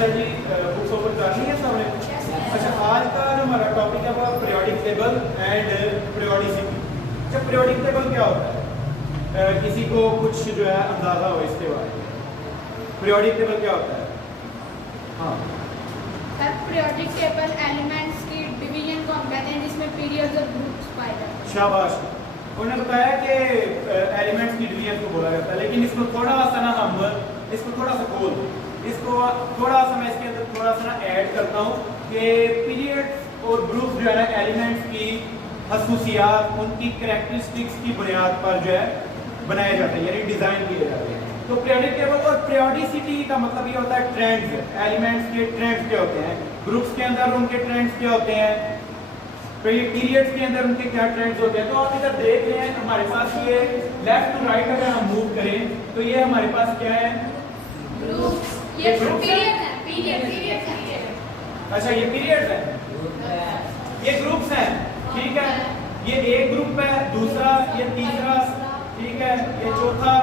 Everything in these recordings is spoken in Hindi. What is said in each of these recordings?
अच्छा जी, बुक्स ओपन कर ली है सामने। अच्छा, आज का जो हमारा टॉपिक है वो पीरियोडिक टेबल एंड पीरियोडिसिटी। अच्छा, पीरियोडिक टेबल क्या होता है? किसी को कुछ जो है अंदाजा हो इसके बारे में? पीरियोडिक टेबल क्या होता है? हाँ सर, पीरियोडिक टेबल एलिमेंट्स की डिवीजन को हम कहते हैं जिसमें पीरियड्स और ग्रुप्स पाए जाते हैं। शाबाश। उन्होंने बताया कि एलिमेंट्स की डिवीजन को बोला जाता है, लेकिन इसको थोड़ा सा ना हम इसको थोड़ा सा खोल इसको थोड़ा सा मैं इसके अंदर थोड़ा सा ना ऐड करता हूँ कि पीरियड्स और ग्रुप्स जो है ना एलिमेंट्स की खसूसियात, उनकी कैरेक्टरिस्टिक्स की बुनियाद पर जो है बनाए जाते हैं, यानी डिजाइन किए जाते हैं। तो पीरियोडिक टेबल और पीरियोडिसिटी का मतलब ये होता है ट्रेंड्स। एलिमेंट्स के ट्रेंड्स क्या होते हैं, ग्रुप्स के अंदर उनके ट्रेंड्स क्या होते हैं, तो ये पीरियड्स के अंदर उनके क्या ट्रेंड्स होते हैं। तो आप इधर देख रहे हैं हमारे पास ये लेफ्ट टू राइट अगर हम मूव करें तो ये हमारे पास क्या है, ग्रुप्स। ये ग्रुप्स पीरियड है, पीरियड। अच्छा, ये पीरियड्स है, ये ग्रुप्स हैं, ठीक है। ये एक ग्रुप है, दूसरा, ये तीसरा, ठीक है, ये चौथा,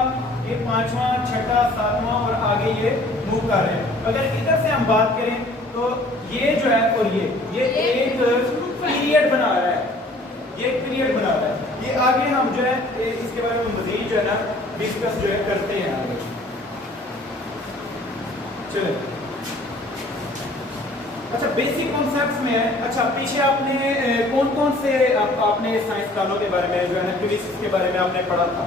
ये पांचवा, छठा, सातवां और आगे ये मूव कर रहे हैं। अगर इधर से हम बात करें तो ये जो है और ये एक पीरियड बना रहा है, ये एक पीरियड बना रहा है। ये आगे हम जो है इसके बारे में मजीद जो है ना डिस्कस जो है करते हैं आगे। चलिए, अच्छा बेसिक कॉन्सेप्ट्स में है। अच्छा, पीछे आपने कौन कौन से आपने साइंसदानों के बारे में जो है ना फिजिक्स के बारे में आपने पढ़ा था?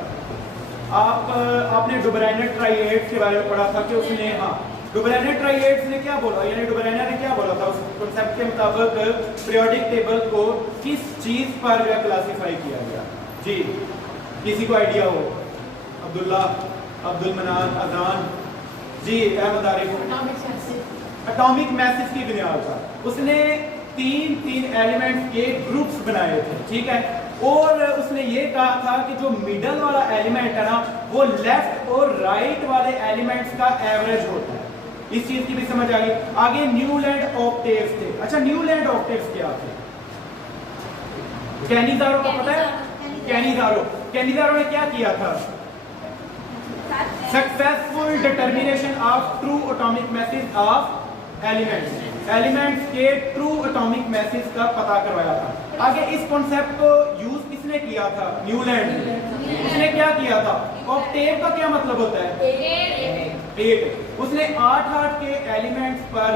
आपने डुबराइनर ट्राइएड्स के बारे में पढ़ा था कि उसने, हाँ, डुबराइनर ट्राइएड्स ने क्या बोला, यानी डुबराइनर ने क्या बोला था उस कॉन्सेप्ट के मुताबिक पीरियोडिक टेबल को किस चीज पर जो है क्लासिफाई किया गया? जी, किसी को आइडिया हो? अब्दुल्ला, अब्दुल मनान, अजान जी, अहमद आरिफ। एटॉमिक मैसेज की बुनियाद पर उसने तीन एलिमेंट्स के ग्रुप्स बनाए थे, ठीक है। और उसने ये कहा था कि जो मिडल वाला एलिमेंट है ना वो लेफ्ट और राइट वाले एलिमेंट्स का एवरेज होता है। इस चीज की भी समझ आ गई। आगे न्यूलैंड ऑक्टेव्स थे। अच्छा, न्यूलैंड ऑक्टेव्स क्या थे? कैनिजारो को पता है? कैनिजारो ने क्या किया था? Successful determination of true atomic message of elements के ट्रू एटॉमिक मैसेज का पता करवाया था। आगे इस कॉन्सेप्ट को यूज किसने किया था? न्यूलैंड ने। उसने क्या किया था? ऑक्टेव का क्या मतलब होता है? 8। उसने 8 के एलिमेंट्स पर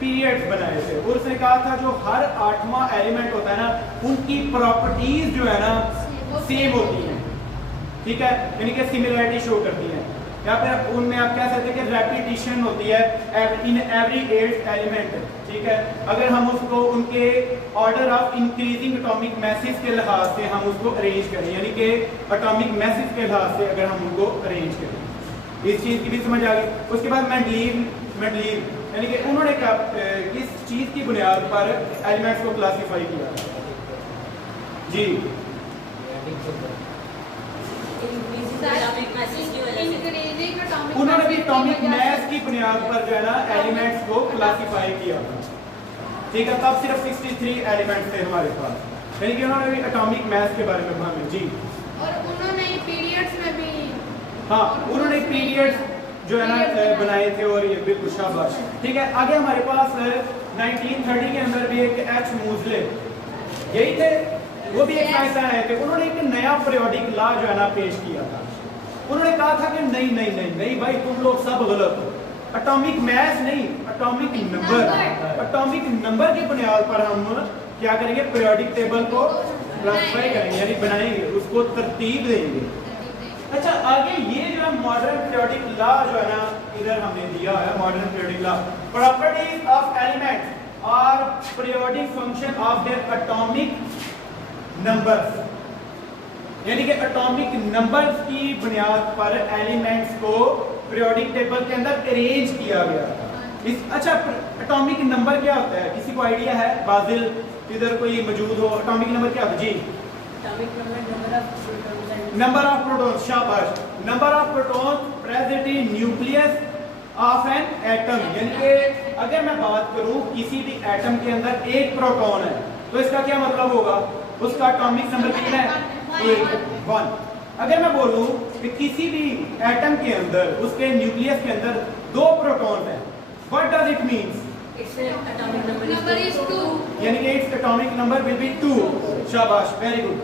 पीरियड्स बनाए थे और उसने कहा था जो हर 8वां एलिमेंट होता है ना उनकी प्रॉपर्टीज जो है ना सेम होती है, ठीक है, यानी कि सिमिलरिटी शो करती है। या फिर उनमें आप कह सकते हैं कि रेपिटिशन होती है इन एवरी 8 एलिमेंट, ठीक है। अगर हम उसको उनके order of increasing atomic message के लिहाज से हम उसको अरेंज करें, यानी कि एटॉमिक मैसेज के लिहाज से अगर हम उनको अरेंज करें, इस चीज की भी समझ आ गई। उसके बाद मेंडलीव यानी कि उन्होंने क्या किस चीज की बुनियाद पर एलिमेंट्स को क्लासिफाई किया? जी, उन्होंने भी एटॉमिक मैस की बुनियाद पर जो है ना एलिमेंट्स को क्लासिफाई किया था, ठीक है। तब सिर्फ 63 एलिमेंट्स थे हमारे पास, यानी कि उन्होंने भी एटॉमिक मैस के बारे में पढ़ा। जी, और उन्होंने पीरियड्स में भी, हाँ, उन्होंने पीरियड्स जो है ना बनाए थे और ये बिल्कुल शाबाश, ठीक है। आगे हमारे पास 1930 के अंदर भी एक एच मूजले यही थे, वो भी एक साइंसदान आए थे। उन्होंने एक नया पीरियोडिक लॉ जो है ना पेश किया था। उन्होंने कहा था कि नहीं भाई, तुम लोग सब गलत हो। एटॉमिक मैस नहीं, एटॉमिक नंबर की बुनियाद पर हम क्या करेंगे? पीरियोडिक टेबल को क्लासिफाई करेंगे, यानी बनाएंगे, उसको तरतीब देंगे। अच्छा, आगे ये जो है मॉडर्न पीरियोडिक लॉ जो है ना इधर हमने दिया है, modern periodic law, properties of elements और periodic function of their atomic numbers, यानी कि एटॉमिक नंबर्स की बुनियाद पर एलिमेंट्स को पीरियोडिक टेबल के अंदर अरेंज किया गया था। अच्छा, एटॉमिक नंबर क्या होता है? किसी को आइडिया है? बाजिल इधर कोई मौजूद हो? एटॉमिक नंबर क्या होता है? जी, नंबर ऑफ प्रोटॉन्स। शाबाश। Number of protons present in nucleus of an atom, यानी कि अगर मैं बात करूं किसी भी एटम के अंदर एक प्रोटॉन है तो इसका क्या मतलब होगा? उसका एटॉमिक नंबर कितना है? 1। अगर मैं बोलूं कि किसी भी एटम के अंदर उसके न्यूक्लियस के अंदर 2 प्रोटॉन है what does it means? Its atomic number Number is 2. यानी कि its atomic number will be 2। शाबाश, वेरी गुड।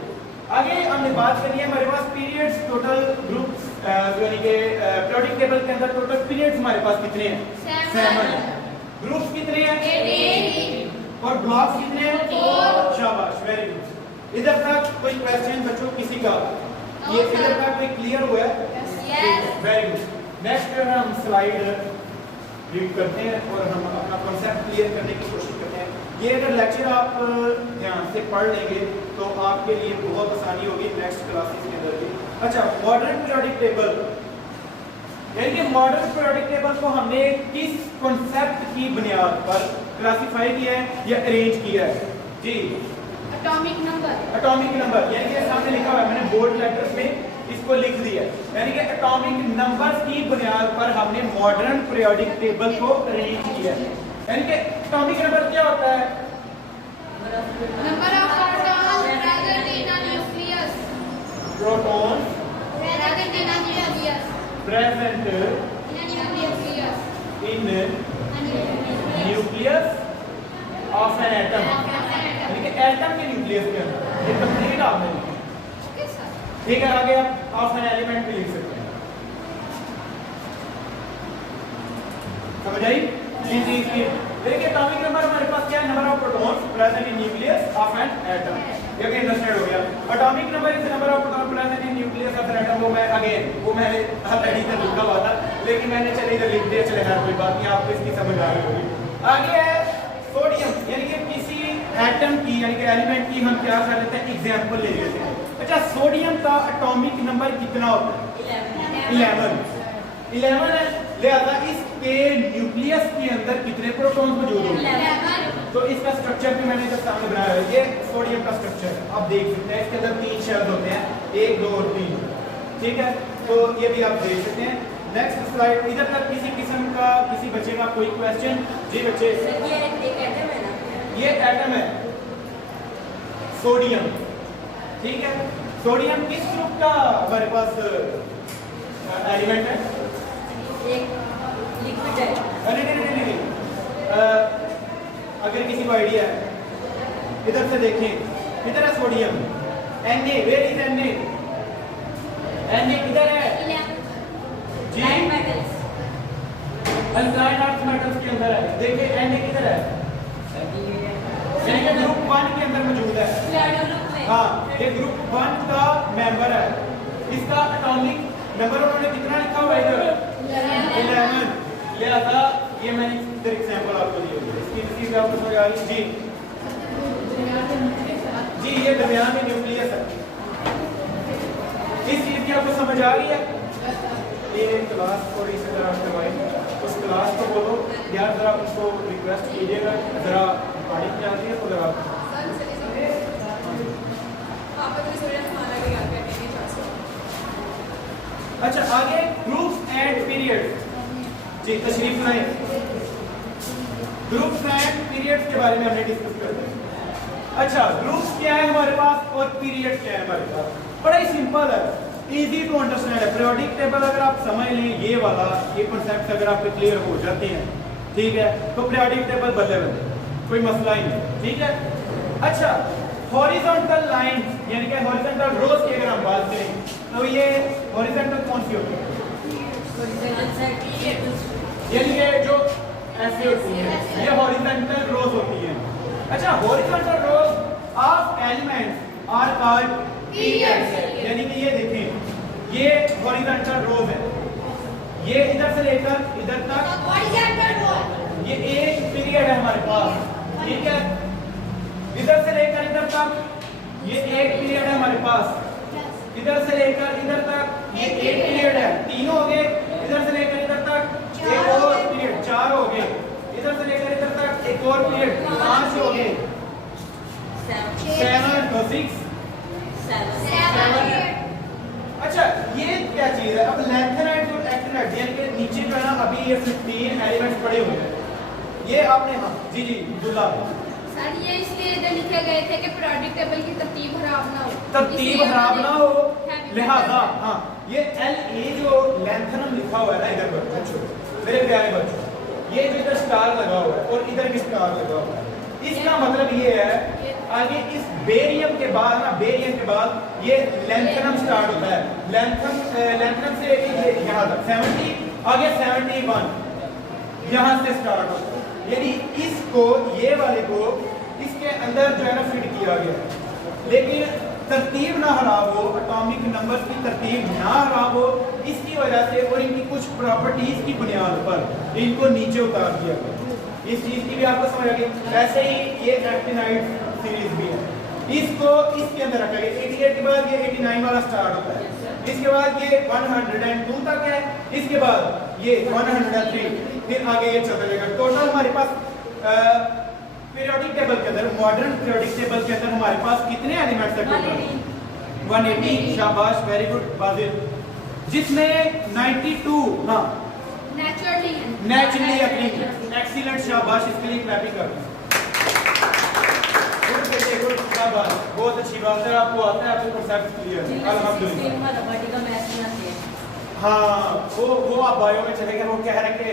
आगे हमने बात करनी है, हमारे पास पीरियड्स टोटल ग्रुप्स यानी कि पीरियोडिक टेबल के अंदर टोटल पीरियड्स हमारे पास कितने हैं? 7 हैं। ग्रुप्स कितने हैं? 8। और ब्लॉक्स कितने हैं? 4। शाबाश, वेरी गुड। इधर तक कोई क्वेश्चन बच्चों किसी का? ये No, sir. इधर तक कोई क्लियर हुआ है? Yes. Very good. नेक्स्ट हम स्लाइड रीड करते हैं और हम अपना कॉन्सेप्ट क्लियर करने की कोशिश करते हैं। ये अगर लेक्चर आप ध्यान से पढ़ लेंगे तो आपके लिए बहुत आसानी होगी नेक्स्ट क्लासेस के अंदर भी। अच्छा, मॉडर्न पीरियोडिक टेबल, यानी कि मॉडर्न पीरियोडिक टेबल को हमने किस कॉन्सेप्ट की बुनियाद पर क्लासिफाई किया है या अरेंज किया है? जी, Atomic number. एटॉमिक नंबर, यानी कि सामने लिखा हुआ है, मैंने बोल्ड लेटर्स में इसको लिख दिया है, यानी कि एटॉमिक नंबर्स की बुनियाद पर हमने मॉडर्न पीरियोडिक टेबल को अरेंज किया है। यानी कि एटॉमिक नंबर क्या होता है? Number of protons present in a nucleus. Proton Present in a nucleus. Present In a nucleus. In nucleus of an atom, यानी कि एटम के न्यूक्लियस के अंदर। ये कंप्लीट आपने लिखा है। Okay, sir. ठीक है, आगे आप ऑफ एन एलिमेंट भी लिख सकते हैं। समझ आई? जी जी जी। देखिए एटॉमिक नंबर हमारे पास क्या है? Number of protons present in nucleus of an atom. ये भी अंडरस्टैंड हो गया। Atomic number is number of protons present in nucleus of an atom. वो मैंने ऑलरेडी इधर लिखा हुआ था, लेकिन मैंने चले इधर लिख दिया। चले यार कोई बात नहीं, आपको इसकी समझ आ रही होगी। आगे है सोडियम, यानी कि किसी एटम की यानी कि एलिमेंट की हम क्या कर लेते हैं? एग्जांपल ले लेते हैं। अच्छा, सोडियम का एटॉमिक नंबर कितना होता है? 11 है। लिहाजा इसके न्यूक्लियस के अंदर कितने प्रोटॉन्स मौजूद होंगे? 11. तो इसका स्ट्रक्चर भी मैंने जब सामने बनाया है, ये सोडियम का स्ट्रक्चर है। आप देख सकते हैं इसके अंदर 3 शेल्स होते हैं, 1 2 और 3। ठीक है, तो ये भी आप देख सकते हैं। Next slide. इधर तक किसी किस्म का किसी बच्चे का कोई क्वेश्चन? जी बच्चे, ये एक एटम है ना? ये एटम है सोडियम। ठीक है, सोडियम किस ग्रुप का हमारे पास एलिमेंट है? एक लिक्विड है। अरे नहीं, अगर किसी को आइडिया है, इधर से देखें, इधर है sodium, Na, where is Na? Na किधर है? 11. जी, Light metals. अल्काइल अर्थ मेटल्स के अंदर है। देखिए Na किधर है? यानी कि ग्रुप 1 के अंदर मौजूद है। Clado group में। हाँ, ये ग्रुप 1 का मेंबर है। इसका एटॉमिक नंबर उन्होंने कितना लिखा हुआ है इधर? 11। लिहाजा ये मैंने इधर एग्जांपल आपको दी है। इसकी चीज आपको समझ आ गई? जी जी, ये दरमियान में न्यूक्लियस है। इस चीज की आपको समझ आ गई है? ये क्लास थोड़ी सी जरा करवाएं, उस क्लास को बोलो यार जरा उसको रिक्वेस्ट कीजिएगा, जरा पढ़ाई की जाती है तो जरा। अच्छा, आगे ग्रुप्स एंड पीरियड्स। जी, तशरीफ लाएं। ग्रुप्स एंड पीरियड्स के बारे में हमने डिस्कस कर दिया। अच्छा, ग्रुप्स क्या है हमारे पास और पीरियड क्या है हमारे पास? बड़ा ही सिंपल है, इजी टू अंडरस्टैंड है। पीरियोडिक टेबल अगर आप समझ लें, ये वाला ये कॉन्सेप्ट अगर आपके क्लियर हो जाते हैं, ठीक है, तो पीरियोडिक टेबल बल्ले बल्ले, कोई मसला ही नहीं। ठीक है, अच्छा, हॉरिजॉन्टल लाइंस यानी कि हॉरिजॉन्टल रोज की अगर हम बात करें तो ये हॉरिजॉन्टल कौन सी होती है? यानी कि जो ऐसे होती है, ये हॉरिजॉन्टल रोज होती है। अच्छा, horizontal rows of elements are called periods, यानी कि ये देखें, ये हॉरिजॉन्टल रोज है, ये इधर से लेकर इधर तक ये एक पीरियड है हमारे पास। ठीक है, इधर से लेकर इधर तक ये एक पीरियड है हमारे पास, इधर से लेकर इधर तक ये एक पीरियड है, 3 हो गए। इधर से लेकर इधर तक एक और पीरियड, 4 हो गए। इधर से लेकर इधर तक एक और पीरियड, 5 हो गए। 7 तो 6 7। अच्छा, ये क्या चीज है? अब लैंथेनाइड्स और एक्टिनाइड्स यानी कि नीचे जो है ना, अभी ये 15 एलिमेंट्स पड़े हुए हैं, ये आपने, हाँ जी जी अब्दुल्ला, सर ये इसलिए इधर लिखे गए थे कि पीरियोडिक टेबल की तरतीब खराब ना हो। तरतीब खराब ना हो, लिहाजा हाँ, ये La जो लैंथनम लिखा हुआ है ना इधर पर, बच्चों मेरे प्यारे बच्चों, ये जो इधर स्टार लगा हुआ है और इधर भी स्टार लगा हुआ है, इसका मतलब ये है आगे इस बेरियम के बाद ना, बेरियम के बाद ये लेंथनम स्टार्ट होता है। लेंथनम से ये यहाँ तक 70, आगे 71 यहाँ से स्टार्ट होता है। यानी इसको, ये वाले को इसके अंदर जो है ना फिट किया गया है, लेकिन तरतीब ना खराब हो, एटॉमिक नंबर्स की तरतीब ना खराब हो, इसकी वजह से और इनकी कुछ प्रॉपर्टीज की बुनियाद पर इनको नीचे उतार दिया गया। इस चीज की भी आपको समझ आ गई। ऐसे ही ये एक्टिनाइड सीरीज भी है, इसको इसके अंदर रखा गया। 88 के बाद ये 89 वाला स्टार्ट होता है, इसके बाद ये 102 तक है, इसके बाद ये 103, फिर आगे ये चलता रहेगा। टोटल हमारे पास पीरियोडिक टेबल के अंदर, मॉडर्न पीरियोडिक टेबल के अंदर हमारे पास कितने एलिमेंट्स हैं टोटल? 180। शाबाश, वेरी गुड बाजिल। जिसमें 92 हाँ नेचुरली अकरिंग, एक्सीलेंट, शाबाश, इसके लिए क्लैपिंग कर। गुड बेटे, गुड, शाबाश, बहुत अच्छी बात है, आपको आता है, आपको कांसेप्ट क्लियर है, अल्हम्दुलिल्लाह। हाँ, वो आप बायो में चले गए, वो कह रहे हैं कि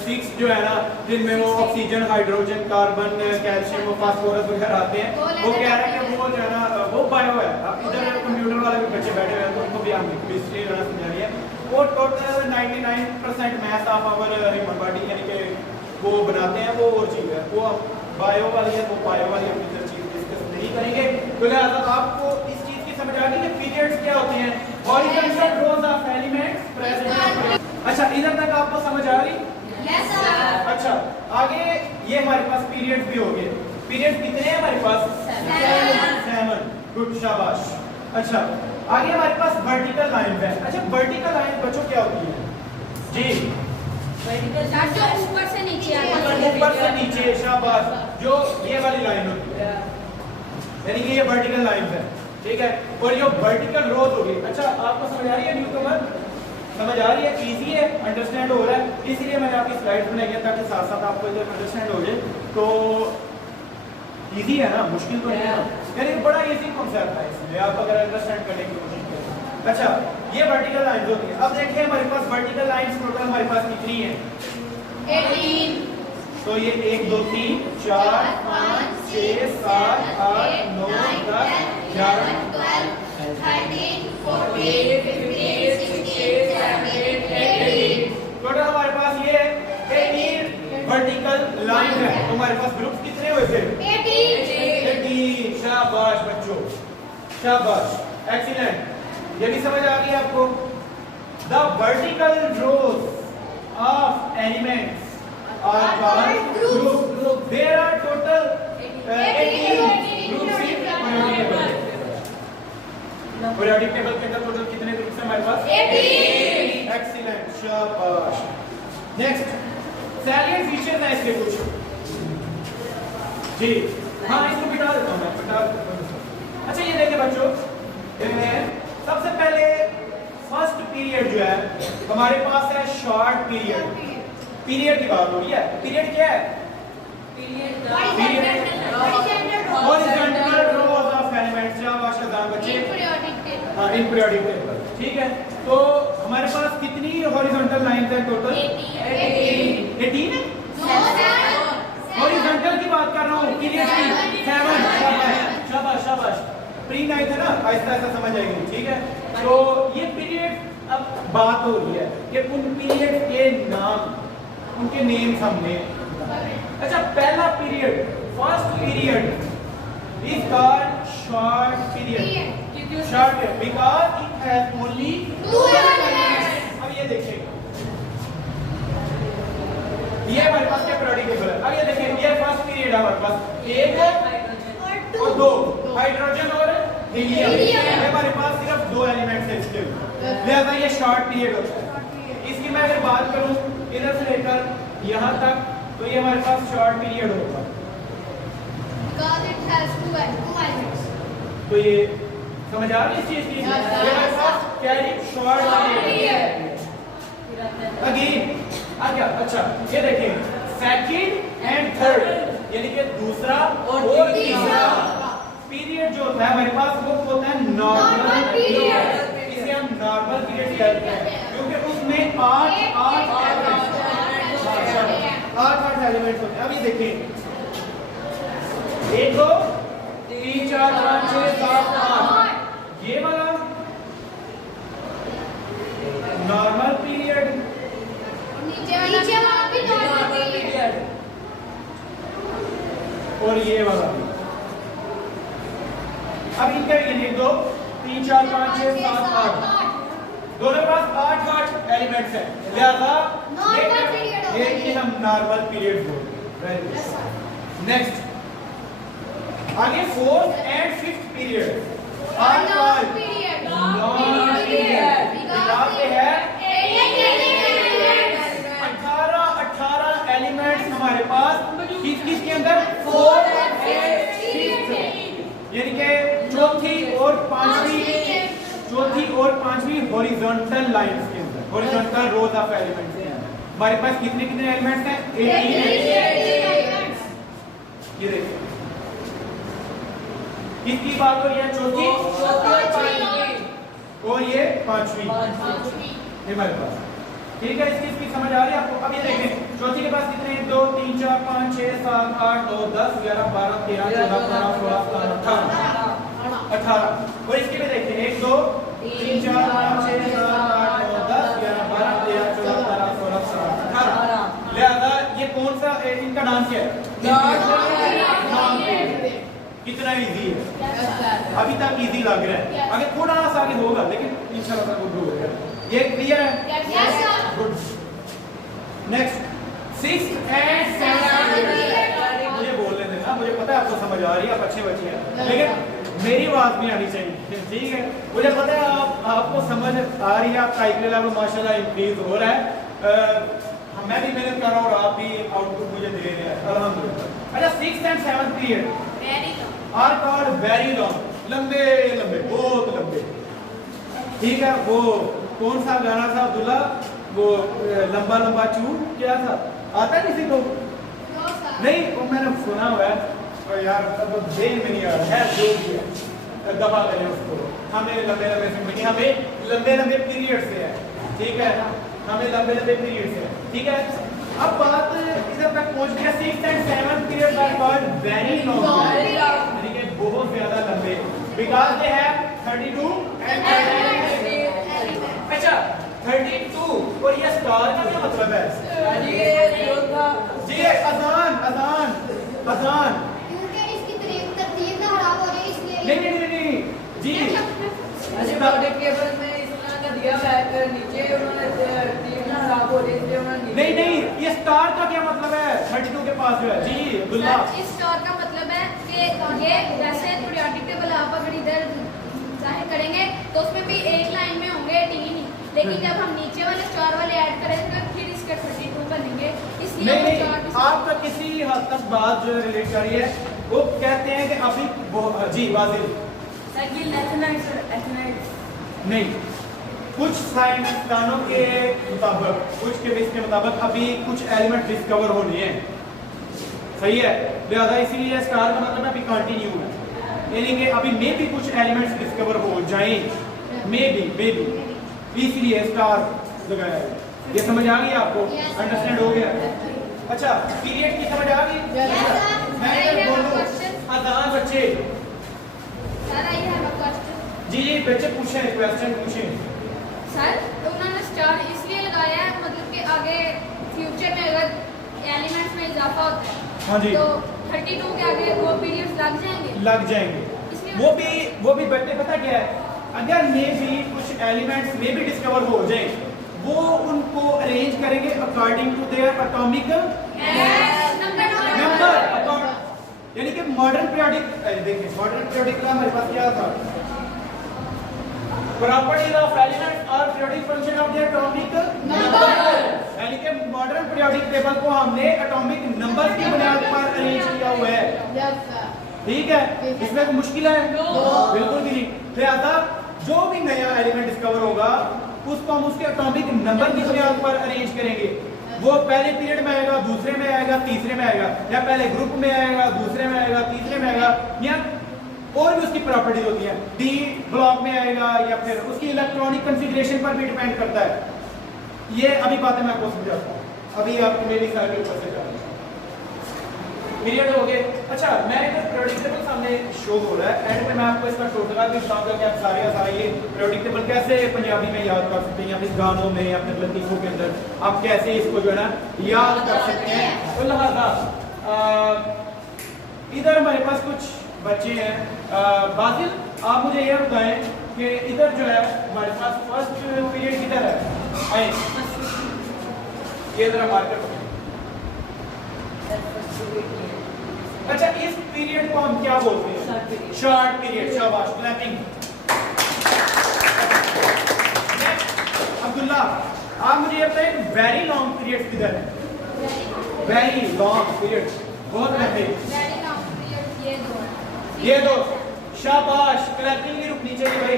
6 जो है ना, जिनमें वो oxygen, hydrogen, carbon, calcium, phosphorus वगैरह आते हैं, वो कह रहे हैं कि वो जो है ना वो बायो है। अब इधर कंप्यूटर वाले भी बच्चे बैठे हुए हैं, तो उनको भी हम केमिस्ट्री समझा रही है। वो total 99% math of our human body यानी कि वो बनाते हैं, वो और चीज़ है, वो बायो वाली है, वो बायो वाली अपनी चीज़ डिस्कस नहीं करेंगे। तो लिहाजा आपको इस चीज़ की समझ आ गई कि पीरियड्स क्या होते हैं, horizontal rows of elements present. अच्छा, इधर तक आपको समझ आ रही? Yes sir. अच्छा, आगे ये हमारे पास पीरियड्स भी हो गए। पीरियड कितने हैं हमारे पास? 7। गुड, शाबाश। अच्छा, आगे हमारे पास वर्टिकल लाइन है। अच्छा, वर्टिकल लाइन बच्चों क्या होती है जी? जो ऊपर से नीचे आता है, ऊपर से नीचे, शाबाश, जो ये वाली लाइन होती है, यानी कि ये वर्टिकल लाइन है, ठीक है। और ये वर्टिकल रोज होगी। अच्छा, आपको समझ आ रही है न्यूकमर? समझ आ रही है? इजी है, अंडरस्टैंड हो रहा है, इसीलिए मैंने आपकी स्लाइड बनाई है ताकि साथ साथ आपको इधर अंडरस्टैंड हो जाए। तो इजी है ना, मुश्किल तो नहीं है, यानी बड़ा इजी कॉन्सेप्ट है इसमें, आप अगर अंडरस्टैंड करने की कोशिश करें। अच्छा, ये वर्टिकल लाइंस होती है। अब देखिए हमारे पास वर्टिकल लाइंस टोटल हमारे पास कितनी है? 18। तो ये 1 2 3 4 5 6 7 8 9 10 11 12 13 14 15 16 17 18। टोटल हमारे पास ये 18 वर्टिकल लाइन है। तो हमारे पास ग्रुप्स कितने हुए थे? 18। शाबाश बच्चों, शाबाश, एक्सीलेंट। ये भी समझ आ गई आपको? The vertical rose of elements are called groups. There are total 18 groups in periodic table. Periodic table के अंदर टोटल कितने ग्रुप्स हैं हमारे पास? 18। एक्सीलेंट, शाबाश। नेक्स्ट, सैलिएंट फीचर्स हैं इसके कुछ जी। हाँ, इसको बिठा देता हूँ मैं, बिठा देता हूँ। अच्छा, ये देखिए बच्चों, सबसे पहले फर्स्ट पीरियड जो है हमारे पास है शॉर्ट पीरियड। पीरियड की बात हो रही है। पीरियड क्या है? Horizontal rows of elements. शाबाश बच्चे, हाँ, इन पीरियोडिक टेबल, ठीक है। तो हमारे पास कितनी हॉरिजॉन्टल लाइंस हैं टोटल? 18 है। हॉरिजॉन्टल की बात कर रहा हूँ, पीरियड की 7। शाबाश, शाबाश, प्री 9 है ना, आहिस्ता आहिस्ता समझ आएगी, ठीक है। तो ये पीरियड, अब बात हो रही है कि उन पीरियड के नाम, उनके नेम्स हमने। अच्छा, पहला period, first period is called short period. Short है because it has only 2 elements. अब ये देखिए, ये हमारे पास क्या पीरियोडिक टेबल है। अब ये देखिए, ये फर्स्ट पीरियड है हमारे पास, 1 और 2, हाइड्रोजन और हीलियम। ये हमारे पास सिर्फ 2 एलिमेंट्स हैं इसके, लिहाजा ये शॉर्ट पीरियड होता है। इसकी मैं अगर बात करूं इधर से लेकर यहाँ तक, तो ये हमारे पास शॉर्ट पीरियड होगा। तो ये समझ आ रही है इस चीज की? ये हमारे पास क्या है? Short period. अगेन आ गया। अच्छा, ये देखिए, सेकंड एंड थर्ड, यानी कि दूसरा और तीसरा पीरियड जो होता है हमारे पास, वो होता है नॉर्मल पीरियड। इसे हम नॉर्मल पीरियड कहते हैं क्योंकि उसमें 8 8 एलिमेंट्स होते हैं। अभी देखिए 1 2 3 4 5 6 7 8 ये वाला नॉर्मल पीरियड, नीचे वाला भी नॉर्मल पीरियड और ये वाला भी। अब इनका ये 1 2 3 4 5 6 7 8 दोनों के पास 8 एलिमेंट्स हैं, लिहाजा नॉर्मल पीरियड होगा ये हम नॉर्मल पीरियड बोलते हैं। नेक्स्ट आगे 4th and 5th period are called period non period. Because they है 18 एलिमेंट्स हमारे पास किसके अंदर 4th एंड 5th, यानी कि चौथी और पांचवी हॉरिजॉन्टल लाइंस के अंदर, हॉरिजॉन्टल रोज ऑफ एलिमेंट्स के अंदर हमारे पास कितने एलिमेंट्स हैं? 18 ये देखिए किसकी बात हो रही है? चौथी और ये पांचवी हमारे पास। ठीक है, इसकी समझ आ रही है आपको? अब ये देखें चौथी के पास कितने हैं? 2 3 4 5 6 7 8 9 10 11 12 13 14 15 16 17 18 और इसके भी देखते हैं 1 2 3 4 5 6 7 8 9 10 11 12 13 14 15 16 17 18। लिहाजा ये कौन सा इनका नाम क्या है? कितना इजी है, अभी तक इजी लग रहा है, आगे थोड़ा सा आगे होगा लेकिन इंशाल्लाह गुड होगा। ये क्लियर है? Good. Next 6th and 7th मुझे बोलने देना, मुझे पता है आपको समझ आ रही है, आप अच्छे बच्चे हैं, लेकिन मेरी बात नहीं आनी चाहिए। ठीक है, मुझे पता है आपको समझ आ रही है, आपका IQ लेवल माशाल्लाह इंक्रीज हो रहा है, मैं भी मेहनत कर रहा हूँ और आप भी आउटपुट मुझे दे रहे हैं अल्हम्दुलिल्लाह। अच्छा 6th and 7th period are called very long, लंबे लंबे, बहुत लंबे। ठीक है, वो कौन सा गाना था अब्दुल्ला, वो लंबा लंबा चूर क्या था, आता है किसी को? नहीं, वो मैंने सुना हुआ है और यार अब देर में नहीं आ रहा है, जो भी है दबा दें उसको। हमें लंबे लंबे से नहीं, हमें लंबे लंबे पीरियड से है। ठीक है, हमें लंबे लंबे पीरियड से है। ठीक है, अब बात इधर तक पहुंच गया 6th and 7th period are called very long, यानी कि बहुत ज्यादा लंबे, बिकॉज़ दे हैव 32 एंड 33। अच्छा 32 और ये स्टार का क्या मतलब है? जी अजान, अजान, अजान। क्योंकि इसकी तरतीब ना खराब हो रही है इसलिए। नहीं जी, केबल में इस तरह का दिया हुआ है, नीचे उन्होंने तरतीब ना खराब हो रही है इसलिए उन्होंने नहीं ये स्टार का क्या मतलब है? 32 के पास जो है जी अब्दुल्ला। इस स्टार का मतलब है कि ये जैसे पीरियोडिक टेबल आप अगर इधर जाहिर करेंगे तो उसमें भी एक लाइन में होंगे 18 ही, लेकिन जब हम नीचे वाले स्टार वाले ऐड करेंगे तो फिर इसके 32 बनेंगे, इसलिए नहीं आपका किसी हद तक बात जो रिलेट कर रही है, वो कहते हैं कि अभी जी वाजिल नहीं, कुछ साइंसदानों के मुताबिक, कुछ केमिस्ट के मुताबिक अभी कुछ एलिमेंट डिस्कवर होने हैं। सही है, लिहाजा इसीलिए स्टार का मतलब अभी कंटिन्यू है, यानी कि अभी मे भी कुछ एलिमेंट्स डिस्कवर हो जाएं, मे बी इसलिए स्टार लगाया है। ये समझ आ गई आपको? अंडरस्टैंड हो गया? अच्छा पीरियड की समझ आ गई? अजान बच्चे जी बच्चे पूछें, क्वेश्चन पूछें। सर तो उन्होंने स्टार इसलिए लगाया है मतलब कि आगे फ्यूचर में अगर एलिमेंट्स में इजाफा होता है, हाँ जी, तो 32 के आगे वो पीरियड्स लग जाएंगे। वो भी बच्चे पता क्या है, अगर मे भी कुछ एलिमेंट्स में भी डिस्कवर हो जाए, वो उनको अरेंज करेंगे according to their atomic number, यानी कि मॉडर्न पीरियोडिक। देखिए मॉडर्न पीरियोडिक का हमारे पास क्या था? प्रॉपर्टीज ऑफ एलिमेंट्स और periodic function of their atomic number, यानी कि मॉडर्न पीरियोडिक टेबल को हमने एटॉमिक नंबर की बुनियाद पर अरेंज किया हुआ है। ठीक है, इसमें कोई मुश्किल है? बिल्कुल भी नहीं। लिहाजा जो भी नया एलिमेंट डिस्कवर होगा उसको हम उसके एटॉमिक नंबर की बुनियाद पर अरेंज करेंगे। वो पहले पीरियड में आएगा, दूसरे में आएगा, तीसरे में आएगा, या पहले ग्रुप में आएगा, दूसरे में आएगा, तीसरे में आएगा, या और भी उसकी प्रॉपर्टीज होती हैं, डी ब्लॉक में आएगा, या फिर उसकी इलेक्ट्रॉनिक कॉन्फ़िगरेशन पर भी डिपेंड करता है। ये अभी बातें मैं आपको समझाता हूँ, अभी आप मेरी सारे ऊपर से पीरियड हो गए। अच्छा, मैं इधर पीरियोडिक टेबल सामने शो हो रहा है, एंड में मैं आपको इसका टोटल भी बताऊंगा कि आप सारे का सारा ये पीरियोडिक टेबल कैसे पंजाबी में याद कर सकते हैं, या फिर गानों में या फिर लतीफों के अंदर आप कैसे इसको जो है ना याद कर सकते हैं। तो लिहाजा इधर हमारे पास कुछ बच्चे हैं। बासिल, आप मुझे ये बताएं कि इधर जो है हमारे पास फर्स्ट पीरियड किधर है? आए ये जरा मार्कर। अच्छा, इस पीरियड को हम क्या बोलते हैं? Short period. शाबाश, क्लैपिंग। अब्दुल्ला, आप मुझे ये बताएं वेरी लॉन्ग पीरियड किधर है? वेरी लॉन्ग पीरियड, बहुत लंबे। ये दो। शाबाश, क्लैपिंग नहीं रुकनी चाहिए भाई।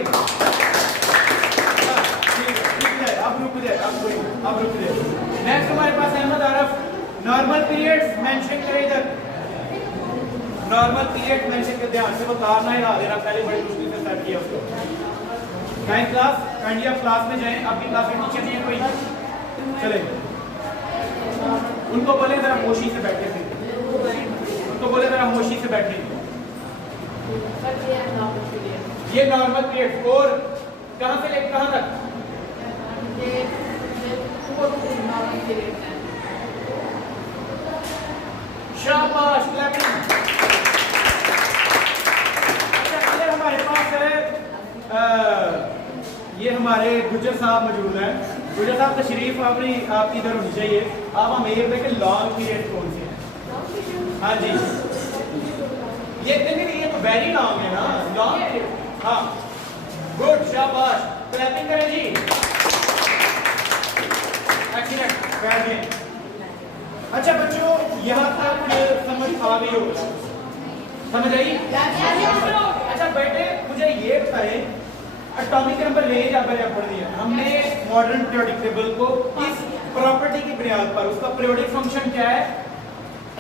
अब रुक दे। नेक्स्ट हमारे पास अहमद आरफ, नॉर्मल पीरियड्स मेंशन करें इधर। नॉर्मल पीरियड मेंशन के ध्यान से बता ना हिला देना, पहले बड़ी मुश्किल से सेट किया उसको। 9th क्लास, एंड आप क्लास में जाएं, आपकी क्लास में टीचर नहीं है कोई? चले, उनको बोले जरा खामोशी से बैठे थे, उनको बोले जरा खामोशी से बैठे। ये नॉर्मल पीरियड। और कहां से लेकर कहां तक? शाबाश, क्लैपिंग। अच्छा, ये हमारे पास है, ये हमारे गुजर साहब मौजूद हैं। गुजर साहब तशरीफ आपकी इधर होनी चाहिए। आप हमें ये बताएं कि लॉन्ग पीरियड कौन से हैं? हाँ जी, ये देखिए, ये तो वेरी लॉन्ग है ना, लॉन्ग पीरियड। हाँ, गुड, शाबाश, क्लैपिंग करें जी। एक्सीलेंट, बैठ गए। अच्छा बच्चों, यहाँ तक समझ आ गई हो? समझ आई? अच्छा बेटे, मुझे ये बताएं, एटॉमिक नंबर रेंज आपने पढ़ दिया। हमने मॉडर्न पीरियोडिक टेबल को किस प्रॉपर्टी की बुनियाद पर, उसका पीरियोडिक फंक्शन क्या है,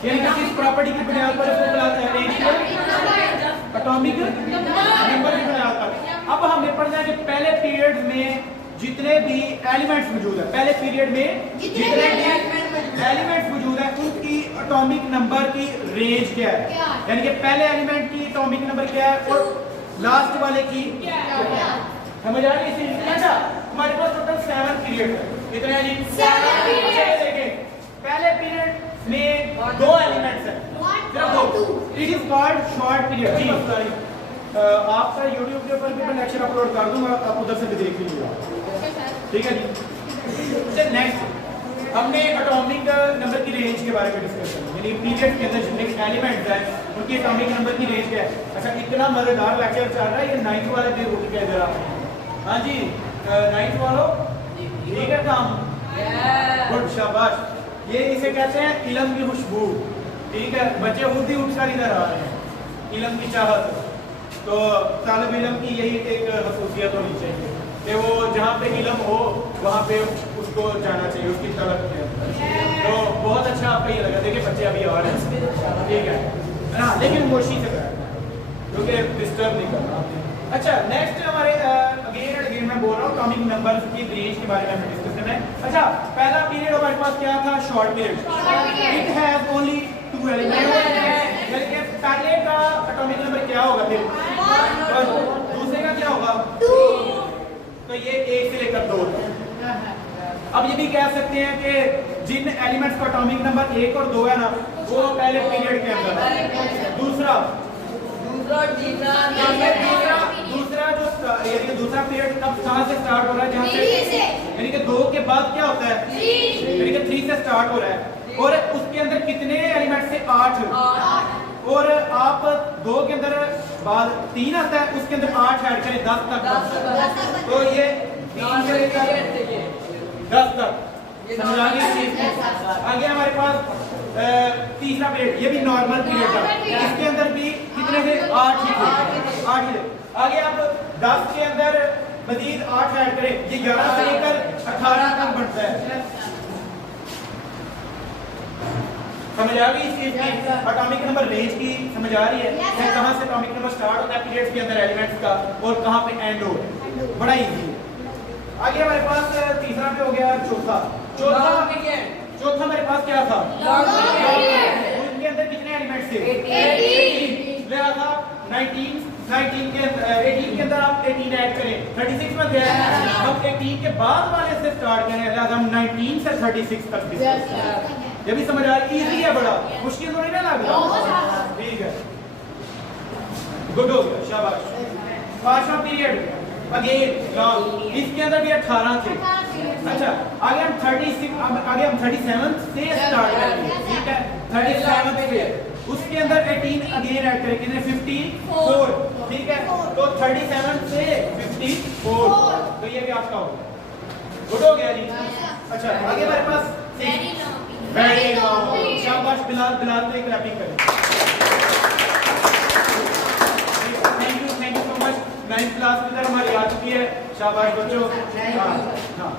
यानी कि किस प्रॉपर्टी की बुनियाद पर इसको बुलाते हैं? रेंज, एटॉमिक नंबर की बुनियाद पर। अब हमें पढ़ना है कि पहले पीरियड में जितने भी एलिमेंट्स मौजूद है, पहले पीरियड में जितने भी एलिमेंट्स मौजूद है, उनकी एटॉमिक नंबर की रेंज क्या है, यानी कि पहले एलिमेंट की एटॉमिक नंबर क्या है और लास्ट वाले की क्या है। समझ आ रही है? अच्छा, हमारे पास टोटल 7 पीरियड है। कितने हैं जी? 7 पीरियड। देखें, पहले पीरियड में 2 एलिमेंट्स हैं, सिर्फ 2। It is called short period. जी, आपका YouTube के ऊपर भी मैं लेक्चर अपलोड कर दूंगा, आप उधर से भी देख लीजिएगा, ठीक है जी। नेक्स्ट हमने एटॉमिक नंबर की रेंज के बारे में डिस्कस किया, यानी पीरियड के अंदर जितने एलिमेंट्स हैं उनकी एटॉमिक नंबर की रेंज क्या है। अच्छा, इतना मजेदार लेक्चर चल रहा है, ये 9th वाले भी रुक गए जरा। हाँ जी, 9th वालों, ठीक है काम, गुड, शाबाश। ये इसे कहते हैं इल्म की खुशबू, ठीक है। बच्चे खुद ही उठकर इधर आ रहे हैं, इल्म की चाहत। तो तालिब इल्म की यही एक खसूसियत होनी चाहिए कि वो जहाँ पे इल्म हो वहाँ पे उसको जाना चाहिए, उसकी तलब है। तो बहुत अच्छा आपका ये लगा। देखिए बच्चे अभी आ रहे हैं, ठीक है ना, लेकिन खामोशी से बैठना क्योंकि डिस्टर्ब नहीं करना। अच्छा, नेक्स्ट हमारे अगेन मैं बोल रहा हूँ एटॉमिक नंबर्स की रेंज के बारे में हमें डिस्कस करना है। अच्छा, पहला पीरियड हमारे पास क्या था? Short period. It has only 2 elements, यानी कि पहले का एटॉमिक नंबर क्या होगा फिर, और दूसरे का क्या होगा 2। तो ये 1 से लेकर 2 तक। अब ये भी कह सकते हैं कि जिन एलिमेंट्स का एटॉमिक नंबर 1 और 2 है ना, वो पहले पीरियड के अंदर। दूसरा जो दूसरा पीरियड कब कहाँ से स्टार्ट हो रहा है? जहाँ से, यानी कि 2 के बाद क्या होता है? 3, यानी कि 3 से स्टार्ट हो रहा है। और उसके अंदर कितने एलिमेंट से? 8। और आप 2 के अंदर बाद 3 आता है, उसके अंदर 8 ऐड करें, 10 तक। तो ये 3 से लेकर 10 तक। समझ आ गई? आगे हमारे पास तीसरा पीरियड, ये भी नॉर्मल पीरियड था, इसके अंदर भी कितने थे? 8 ही थे, 8 ही थे। आगे आप 10 के अंदर मजीद 8 ऐड करें, ये 11 से लेकर 18 तक बढ़ता है। समझ आ गई इस चीज की? एटॉमिक नंबर रेंज की समझ आ रही है? कहां से एटॉमिक नंबर स्टार्ट होता है पीरियड्स के अंदर एलिमेंट्स का, और कहां पे एंड हो, बड़ा इजी है। आगे हमारे पास तीसरा पे हो गया चौथा हमारे पास क्या था? उनके अंदर कितने एलिमेंट्स से 18 लिहाजा 18 के अंदर आप 18 ऐड करें 36 में गया है। हम 18 के बाद वाले से स्टार्ट करें लिहाजा हम 19 से 36 तक डिस्कस करें। ये भी समझ आ रही है, इजी है, बड़ा मुश्किल तो नहीं ना लग रहा। ठीक है, गुड हो गया, शाबाश। पांचवा पीरियड अगेन लॉन्ग, इसके अंदर भी 18 थे। अच्छा आगे हम 37 आगे हम 37 से स्टार्ट करेंगे। ठीक है, 37 से उसके अंदर 18 अगेन ऐड करेंगे, 54। ठीक है, तो 37 से 54, तो ये भी आपका होगा। गुड हो गया जी। अच्छा आगे हमारे पास वेरी लॉन्ग, शाबाश बिलाल, बिलाल को एक क्लैपिंग करें। Thank you so much. 9th class में हमारी आ चुकी है, शाबाश बच्चों। हाँ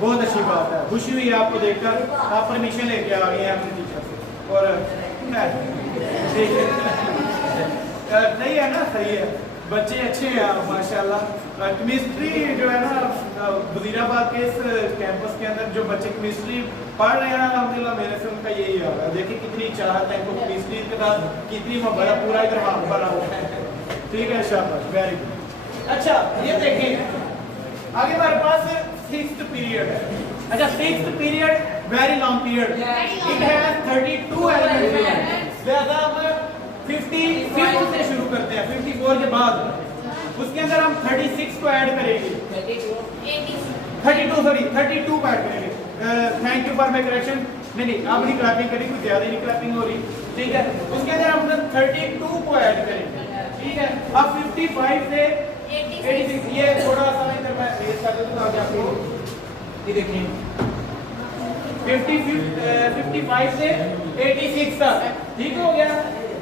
बहुत अच्छी बात है, खुशी हुई है आपको देखकर। आप परमिशन लेके आ गए हैं अपने टीचर से, और ठीक है सही है ना, सही है, बच्चे अच्छे हैं माशाल्लाह। केमिस्ट्री जो है ना वजीराबाद के इस कैंपस के अंदर जो बच्चे केमिस्ट्री पढ़ रहे हैं अल्हम्दुलिल्लाह, मेरे से उनका यही हाल है। देखिए कितनी चाहत है इनको केमिस्ट्री के साथ, कितनी मोहब्बत, पूरा इधर वहाँ भरा हुआ है। ठीक है, शाबाश, वेरी गुड। अच्छा ये देखें आगे हमारे पास 6th पीरियड है। अच्छा 6th period very long period, it has 32 elements. लिहाजा हम 55 से शुरू करते हैं, 54 के बाद उसके अंदर हम 36 को ऐड करेंगे, 32 को ऐड करेंगे। Thank you for my correction. नहीं आप नहीं क्लैपिंग करेंगे, कुछ ज्यादा नहीं क्लैपिंग हो रही। ठीक है, उसके अंदर हम 32 को ऐड करेंगे। ठीक है, अब 55 से 86, ये थोड़ा सा इधर मैं रेस कर देता हूं ताकि आपको ये देखिए 55 से 86 तक। ठीक हो गया,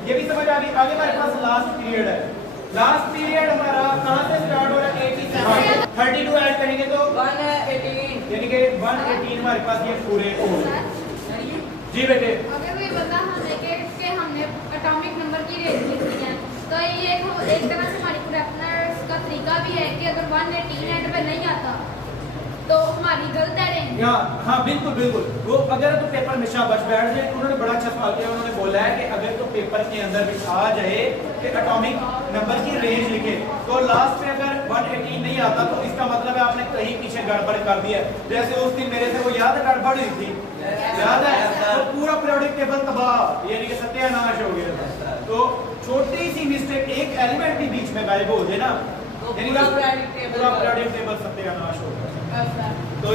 ये भी समझ आ गई। आगे हमारे पास लास्ट पीरियड है। लास्ट पीरियड हमारा कहां से स्टार्ट हो रहा है? 87। 32 ऐड करेंगे तो 118, यानी कि 118 हमारे पास ये पूरे हो गए। जी बेटे, अगर कोई बंदा हमें के हमने एटॉमिक नंबर की रेंज लिखी है, तो ये एक तरह से हमारी प्रेफरेंस का तरीका भी है कि अगर 118 एंड पे नहीं आता तो हमारी गलत है रेंज। हाँ बिल्कुल बिल्कुल, वो अगर तो पेपर में शाबाश बैठ जाए। उन्होंने बड़ा अच्छा सवाल किया, उन्होंने बोला है कि अगर तो पेपर के अंदर भी आ जाए कि एटॉमिक नंबर की रेंज लिखे, तो लास्ट में अगर 118 नहीं आता तो इसका मतलब है आपने कहीं पीछे गड़बड़ कर दिया। जैसे उस दिन मेरे से वो याद है गड़बड़ हुई थी, याद है, तो पूरा पीरियोडिक टेबल तबाह, यानी कि सत्यानाश हो गया था। तो छोटी सी मिस्टेक, एक एलिमेंट भी बीच में गायब हो जाए ना, यानी पूरा पीरियोडिक टेबल सत्यानाश हो गया। तो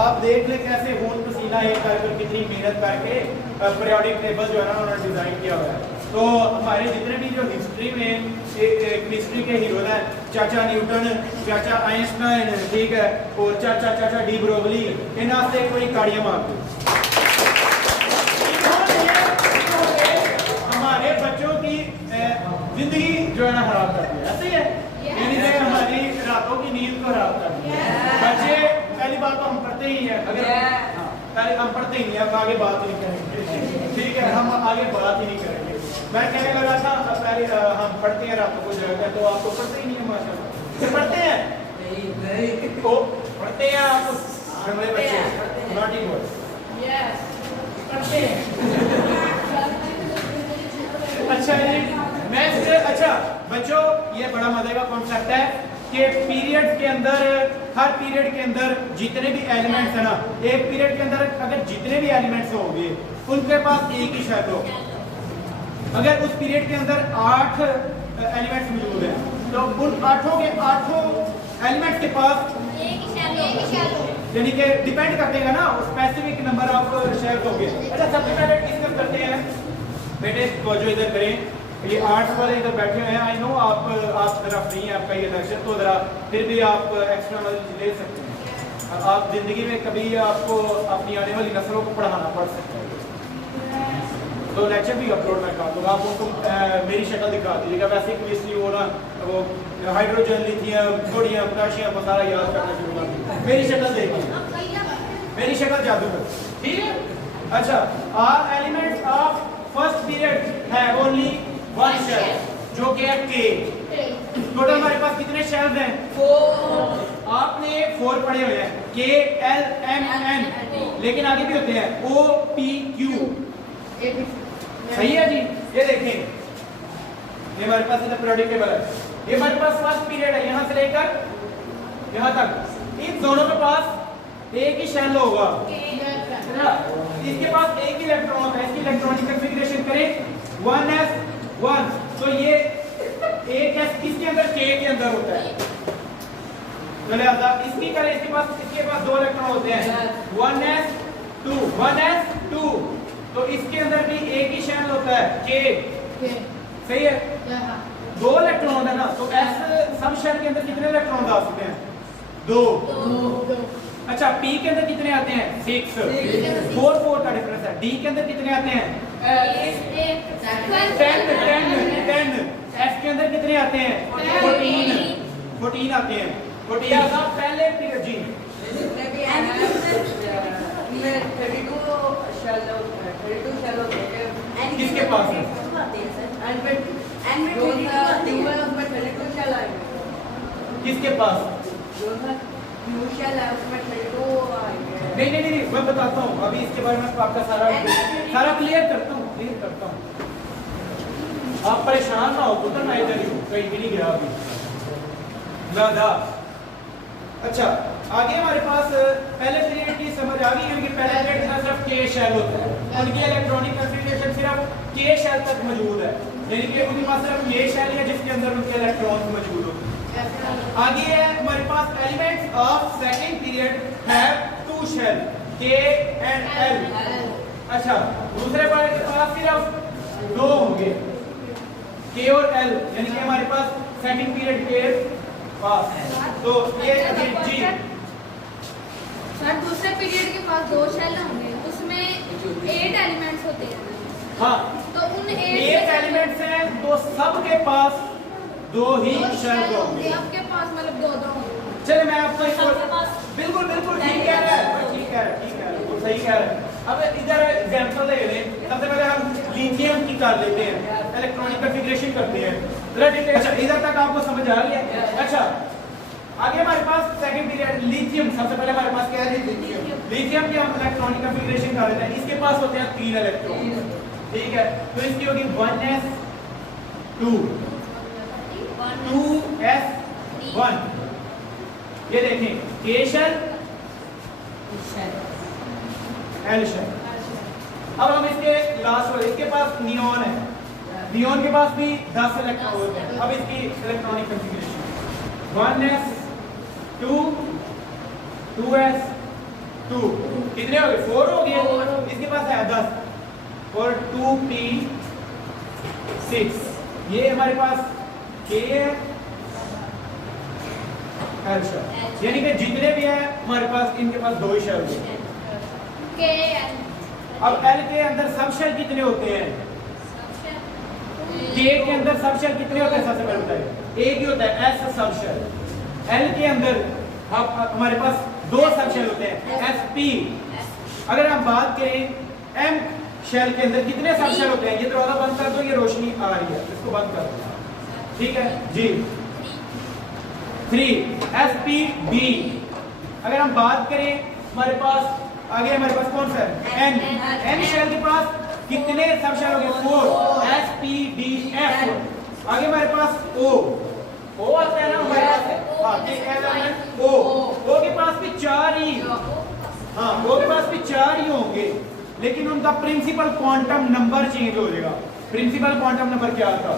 आप देख ले कैसे खून पसीना एक करके कितनी मेहनत करके पीरियोडिक टेबल जो है ना उन्होंने डिजाइन किया हुआ है। तो हमारे जितने भी जो हिस्ट्री में केमिस्ट्री के हीरो हैं, चाचा न्यूटन, चाचा आइंस्टाइन, ठीक है, और चाचा डी ब्रोगली, इन्हां से कोई काड़ियां मारते हमारे बच्चों की जिंदगी जो है ना खराब करती है। ऐसे ही है, यानी कि हमारी रातों की नींद को खराब करती है। बच्चे पहली बात तो हम पढ़ते ही हैं, अगर पहले हम पढ़ते ही नहीं, हम आगे बात नहीं करेंगे। ठीक है, हम आगे बात ही नहीं करेंगे। मैं कहने लगा था पहले हम पढ़ते हैं रातों को जगह, तो आप तो पढ़ते ही नहीं है माशाल्लाह। पढ़ते हैं तो पढ़ते हैं आप हमारे बच्चे नॉटी बॉय पढ़ते हैं। अच्छा जी, नेक्स्ट। अच्छा बच्चों, ये बड़ा मजे का कॉन्सेप्ट है कि पीरियड के अंदर, हर पीरियड के अंदर जितने भी एलिमेंट्स है ना, एक पीरियड के अंदर अगर जितने भी एलिमेंट्स होंगे उनके पास एक ही शर्त होगी। अगर उस पीरियड के अंदर 8 एलिमेंट्स मौजूद हैं तो उन 8 के 8 एलिमेंट्स के पास यानी कि डिपेंड करेगा ना स्पेसिफिक नंबर ऑफ शेल्स होंगे। अच्छा सबसे पहले डिस्कस करते हैं बेटे, तो जो इधर करें, ये आर्ट्स वाले इधर बैठे हुए हैं। आई नो आप जरा फ्री हैं, आपका ये लेक्चर, तो जरा फिर भी आप एक्स्ट्रा नॉलेज ले सकते हैं। आप जिंदगी में कभी आपको अपनी आने वाली नस्लों को पढ़ाना पड़ सकता है, तो लेक्चर भी अपलोड मैं कर दूंगा। आप उनको मेरी शक्ल दिखा दीजिएगा। वैसे केमिस्ट्री वो ना वो हाइड्रोजन, लिथियम, सोडियम, पोटेशियम वो सारा याद करना शुरू कर दीजिए। मेरी शक्ल देखिए, मेरी शक्ल जादूगर, ठीक है। अच्छा, are elements of first period है ओनली 1 शेल, जो कि है K। टोटल हमारे पास कितने शेल्स हैं? 4। आपने 4 पढ़े हुए हैं, K L M N, लेकिन आगे भी होते हैं O P Q। सही है जी। ये देखें, ये हमारे पास पीरियोडिक टेबल है, ये हमारे पास फर्स्ट पीरियड है, यहाँ से लेकर यहाँ तक इन दोनों के पास एक ही शेल होगा, है ना? इसके पास एक ही इलेक्ट्रॉन होता है, इसकी इलेक्ट्रॉनिक कॉन्फ़िगरेशन करें 1s1, तो ये एक s किसके अंदर, k के अंदर होता है। तो लिहाजा इसकी करें, इसके पास दो इलेक्ट्रॉन होते हैं 1s2, तो इसके अंदर भी एक ही शेल होता है k, सही है? दो इलेक्ट्रॉन है ना, तो s सब शेल के अंदर कितने इलेक्ट्रॉन आ सकते हैं? दो। अच्छा, p के अंदर कितने आते हैं? 6, 4 का डिफरेंस है। d के अंदर कितने आते हैं? 10। f के अंदर कितने आते हैं? 14 आते हैं। 14 का पहले पीरियड जी। जितने भी हैं इनमें 32 शेल होते हैं। किसके पास है? एंड में 32 शेल आएंगे। किसके पास? जो था न्यू शेल है उसमें 32 आएंगे। नहीं, मैं बताता हूँ, अभी इसके बारे में आपका सारा क्लियर करता हूँ। आप परेशान ना हो, पुत्र ना इधर ही हो, कहीं भी नहीं गया अभी ज्यादा। अच्छा, आगे हमारे पास पहले पीरियड की समझ आ गई है कि पहले पीरियड में सिर्फ k शेल होता है, उनकी इलेक्ट्रॉनिक कॉन्फ़िगरेशन सिर्फ k शेल तक मौजूद है, यानी कि उनके पास सिर्फ ये शेल है जिसके अंदर उनके इलेक्ट्रॉन्स मौजूद होते हैं। आगे है हमारे पास elements of second period have 2 shell k and l। अच्छा, दूसरे पीरियड के पास सिर्फ 2 होंगे k और l, यानी कि हमारे पास सेकंड पीरियड के पास, तो ये जी सर दूसरे पीरियड के पास 2 शेल होंगे, उसमें 8 एलिमेंट्स होते हैं। हाँ, तो उन 8 एलिमेंट्स हैं, तो सबके पास 2 ही शेल होंगे। आपके पास मतलब 2 होंगे। चलिए मैं आपको एक और बिल्कुल ठीक कह रहा है, ठीक है, बिल्कुल सही कह रहा है। अब इधर एग्जांपल ले लें, सबसे पहले हम लिथियम की कर लेते हैं, इलेक्ट्रॉनिक कॉन्फ़िगरेशन करते हैं। अच्छा, इधर तक आपको समझ आ गया? अच्छा, आगे हमारे पास सेकंड पीरियड लिथियम, सबसे पहले हमारे पास क्या है? लिथियम की हम इलेक्ट्रॉनिक कॉन्फ़िगरेशन कर लेते हैं। इसके पास होते हैं 3 इलेक्ट्रॉन, ठीक है? तो इसकी होगी 1s2, 2s1। ये देखें, k शेल l शेल। अब हम इसके लास्ट वाले, इसके पास नियॉन है, नियॉन के पास भी 10 इलेक्ट्रॉन होते हैं। अब इसकी इलेक्ट्रॉनिक कॉन्फ़िगरेशन 1s2, 2s2, कितने हो गए? 4 हो गए। इसके पास है 10 और 2p6। ये हमारे पास k है, l शेल, यानी कि जितने भी है हमारे पास इनके पास 2 ही शेल होते हैं। अब l के अंदर सब शेल कितने होते हैं? k के अंदर सब शेल कितने होते हैं? सबसे पहले बताइए। एक ही होता है s सब शेल। l के अंदर हमारे पास 2 सब शेल होते हैं sp। अगर हम बात करें m शेल के अंदर कितने सब शेल होते हैं? ये दरवाजा बंद कर दो, ये रोशनी आ रही है, इसको बंद कर दो, ठीक है जी। 3 sp b। अगर हम बात करें हमारे पास आगे हमारे पास कौन सा है? n शेल के पास कितने सब शेल हो गए? 4 s p d f। आगे हमारे पास o आता है ना हमारे पास, हाँ ठीक है, o के पास भी 4 ही, हाँ o के पास भी 4 ही होंगे, लेकिन उनका प्रिंसिपल क्वांटम नंबर चेंज हो जाएगा। प्रिंसिपल क्वांटम नंबर क्या था?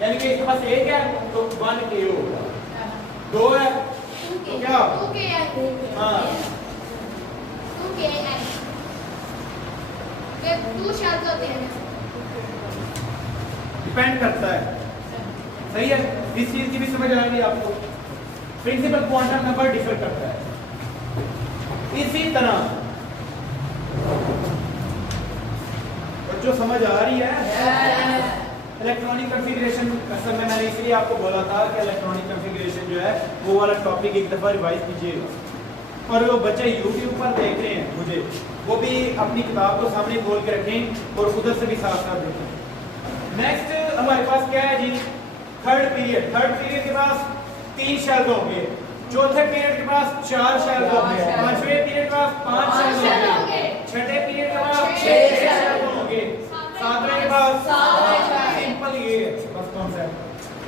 यानी कि इसके पास 1 है तो 1k होगा, 2 है तो क्या? 2k है। हाँ, 2k है। ये 2 शेल होते हैं। डिपेंड करता है, सही है? इस चीज की भी समझ आ रही है आपको? प्रिंसिपल क्वांटम नंबर डिफर करता है। इसी तरह जो समझ आ रही है इलेक्ट्रॉनिक कॉन्फ़िगरेशन, असल में मैंने इसलिए आपको बोला था कि इलेक्ट्रॉनिक कॉन्फ़िगरेशन जो है वो वाला टॉपिक एक दफ़ा रिवाइज कीजिएगा। और वो बच्चे YouTube पर देख रहे हैं मुझे, वो भी अपनी किताब को सामने खोल के रखें और उधर से भी साथ साथ देखें। नेक्स्ट हमारे पास क्या है जी? Third period. थर्ड पीरियड के पास 3 शेल होंगे, चौथे पीरियड के पास 4 शेल होंगे, पांचवें पीरियड के पास 5 शेल होंगे, छठे पीरियड के पास 6 शेल होंगे, सातवें के पास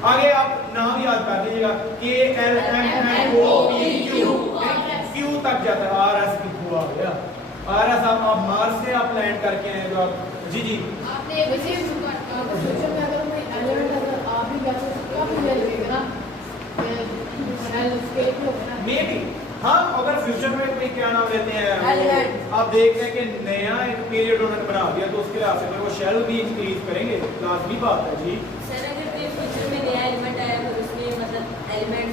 आगे आप नाम याद कर लीजिएगा KLMNOPQ क्यू तक जाता है RS क्यू आ गया RS आप मार्स से आप लैंड करके आए जो आप जी जी आपने एक चीज फ्यूचर में अगर कोई एलिमेंट अगर आप भी वैसे क्या मुझे लगेगा ना एल स्केल पे होगा ना मे बी हाँ अगर फ्यूचर में कोई क्या नाम लेते हैं Element। आप देख रहे हैं कि नया एक पीरियड उन्होंने बना दिया तो उसके लिहाज से वो शेल भी इंक्रीज करेंगे लाजमी बात है जी सर अगर कोई फ्यूचर में नया एलिमेंट आया और उसमें मतलब एलिमेंट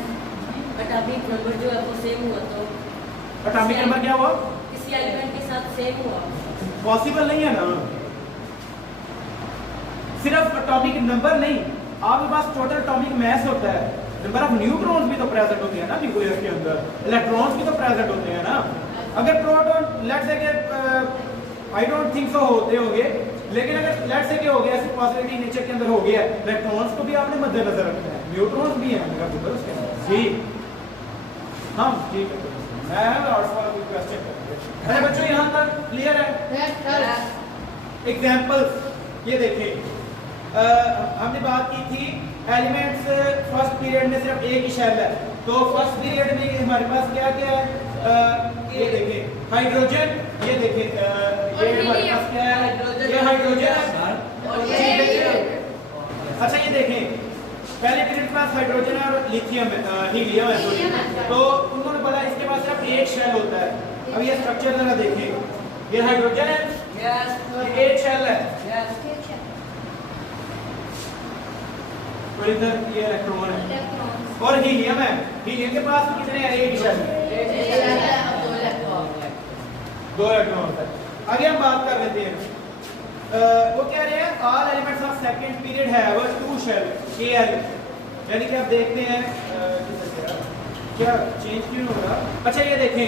एटॉमिक नंबर जो है वो सेम हुआ तो एटॉमिक नंबर क्या हुआ किसी एलिमेंट के साथ सेम हुआ पॉसिबल नहीं है ना सिर्फ एटॉमिक नंबर नहीं आपके पास टोटल एटॉमिक मास होता है नंबर ऑफ न्यूट्रॉन्स भी तो प्रेजेंट होते हैं ना न्यूक्लियस के अंदर इलेक्ट्रॉन्स भी तो प्रेजेंट होते हैं ना अगर प्रोटॉन लेट्स से कि आई डोंट थिंक सो होते होंगे लेकिन अगर लेट्स से कि हो गया ऐसी पॉसिबिलिटी नेचर के अंदर हो गया इलेक्ट्रॉन्स को भी आपने मद्देनजर रखना है न्यूट्रॉन्स भी हैं मेरा पुत्र उसके अंदर जी हाँ ठीक है मैं और सवाल कोई क्वेश्चन अरे बच्चों यहाँ तक क्लियर है एग्जांपल्स ये देखें हमने बात की थी एलिमेंट्स फर्स्ट पीरियड में सिर्फ एक ही शेल है तो फर्स्ट पीरियड में हमारे पास क्या क्या है ये देखें हाइड्रोजन ये देखें ये हमारे पास क्या है ये हाइड्रोजन अच्छा ये देखें पहले पीरियड के पास हाइड्रोजन और लिथियम हीलियम है तो उन्होंने बोला इसके पास सिर्फ एक शेल होता है अब ये स्ट्रक्चर जरा देखें ये हाइड्रोजन है यस ये एक शेल है यस और इधर ये इलेक्ट्रॉन है इलेक्ट्रॉन्स और हीलियम है हीलियम के पास कितने हैं एक शेल दो इलेक्ट्रॉन है आगे हम बात कर लेते हैं वो कह रहे हैं all elements of second period have two shell KL यानी कि आप देखते हैं क्या चेंज क्यों हो रहा अच्छा ये देखें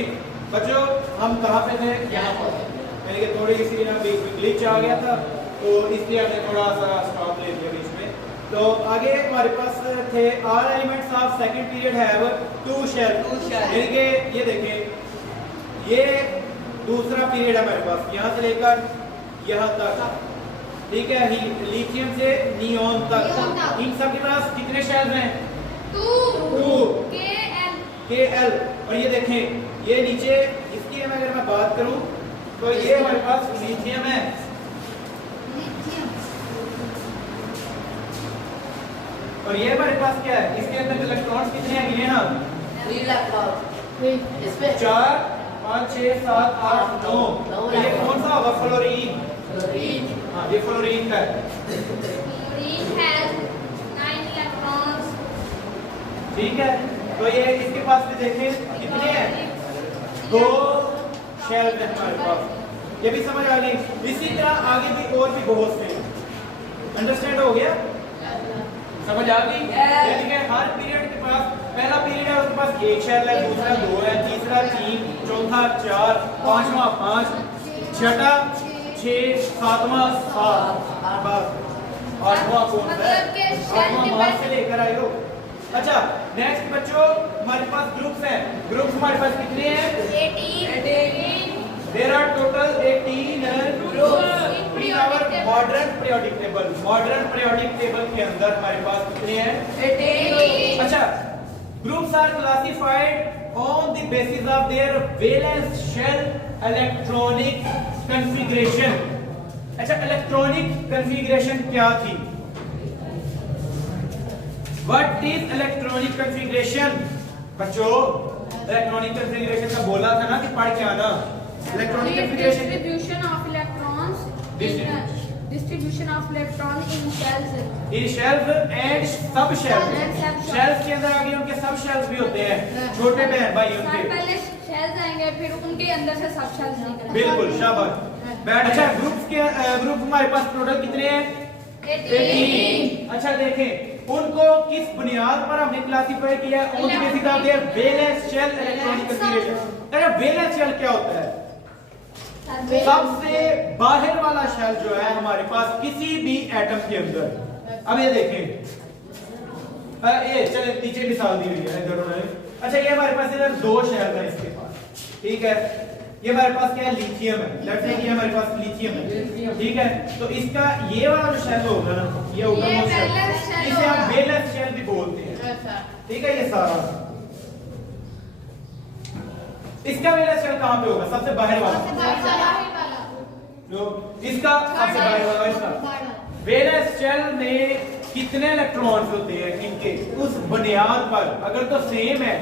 बच्चों हम कहाँ पे थे यानी कि थोड़ी सी ना ग्लिच आ गया था तो इसलिए हमने थोड़ा सा स्टॉप ले लिया बीच में तो आगे हमारे पास थे all elements of second period have two shell यानी कि ये देखें ये दूसरा पीरियड है हमारे पास यहाँ से लेकर यहाँ तक ठीक है लिथियम से नियोन तक इन सब के पास कितने शेल हैं 2 KL और ये देखें ये नीचे इसकी अगर मैं बात करूं तो ये हमारे पास लिथियम है और ये हमारे पास क्या है इसके अंदर इलेक्ट्रॉन्स कितने हैं गिने ना 4 5 6 7 8 9 ये कौन सा होगा फ्लोरीन हाँ ये फ्लोरीन का है Fluorine has 9 electrons. ठीक है तो ये इसके पास भी देखें कितने हैं 2 शेल है हमारे पास ये भी समझ आ गई इसी तरह आगे भी और भी बहुत से अंडरस्टैंड हो गया समझ आ गई यानी कि हर पीरियड के पास पहला पीरियड है उसके पास एक शेल है दूसरा 2 है तीसरा 3 चौथा 4 पांचवा 5 छठा 6 सातवां 7 बस आठवां कौन सा है मतलब कि शेल आठवां के मार्क्स से लेकर आए हो अच्छा नेक्स्ट बच्चों हमारे पास ग्रुप्स हैं ग्रुप्स हमारे पास कितने हैं 18 there are total 18 groups in our modern periodic table के अंदर हमारे पास कितने हैं 18 अच्छा groups are classified on the basis of their valence shell electronic configuration अच्छा इलेक्ट्रॉनिक कॉन्फ़िगरेशन क्या थी व्हाट इज इलेक्ट्रॉनिक कॉन्फ़िगरेशन बच्चों इलेक्ट्रॉनिक कॉन्फ़िगरेशन का बोला था ना कि पढ़ के आना electronic configuration distribution of electrons distribution of electron in shells in shells and sub shells And sub-shells. Shells के अंदर आगे उनके सब शेल्स भी होते हैं छोटे बहन भाई उनके पहले shells आएंगे फिर उनके अंदर से सब shells निकलेंगे बिल्कुल शाबाश अच्छा ग्रुप हमारे पास टोटल कितने हैं 18 अच्छा देखें उनको किस बुनियाद पर हमने क्लासिफाई किया है on the basis of their valence shell electronic configuration अरे वैलेंस शेल क्या होता है सबसे बाहर वाला शेल जो है हमारे पास किसी भी एटम के अंदर अब ये देखें ये चले नीचे मिसाल दी हुई है इधर उन्होंने अच्छा ये हमारे पास इधर 2 शेल हैं इसके पास ठीक है ये हमारे पास क्या है, लिथियम है। लेट्स से कि हमारे पास लिथियम है, ठीक है। तो इसका ये वाला जो शेल होगा ना, ये होगा ये मोस्ट वैलेंस शेल इसे हम होगा। वैलेंस शेल भी बोलते हैं, अच्छा ठीक है। ये सारा इसका वैलेंस शेल कहां पे होगा, सबसे बाहर वाला जो इसका सबसे बाहर वाला, इसका वैलेंस शेल में कितने इलेक्ट्रॉन्स होते हैं इनके, उस बुनियाद पर अगर तो सेम है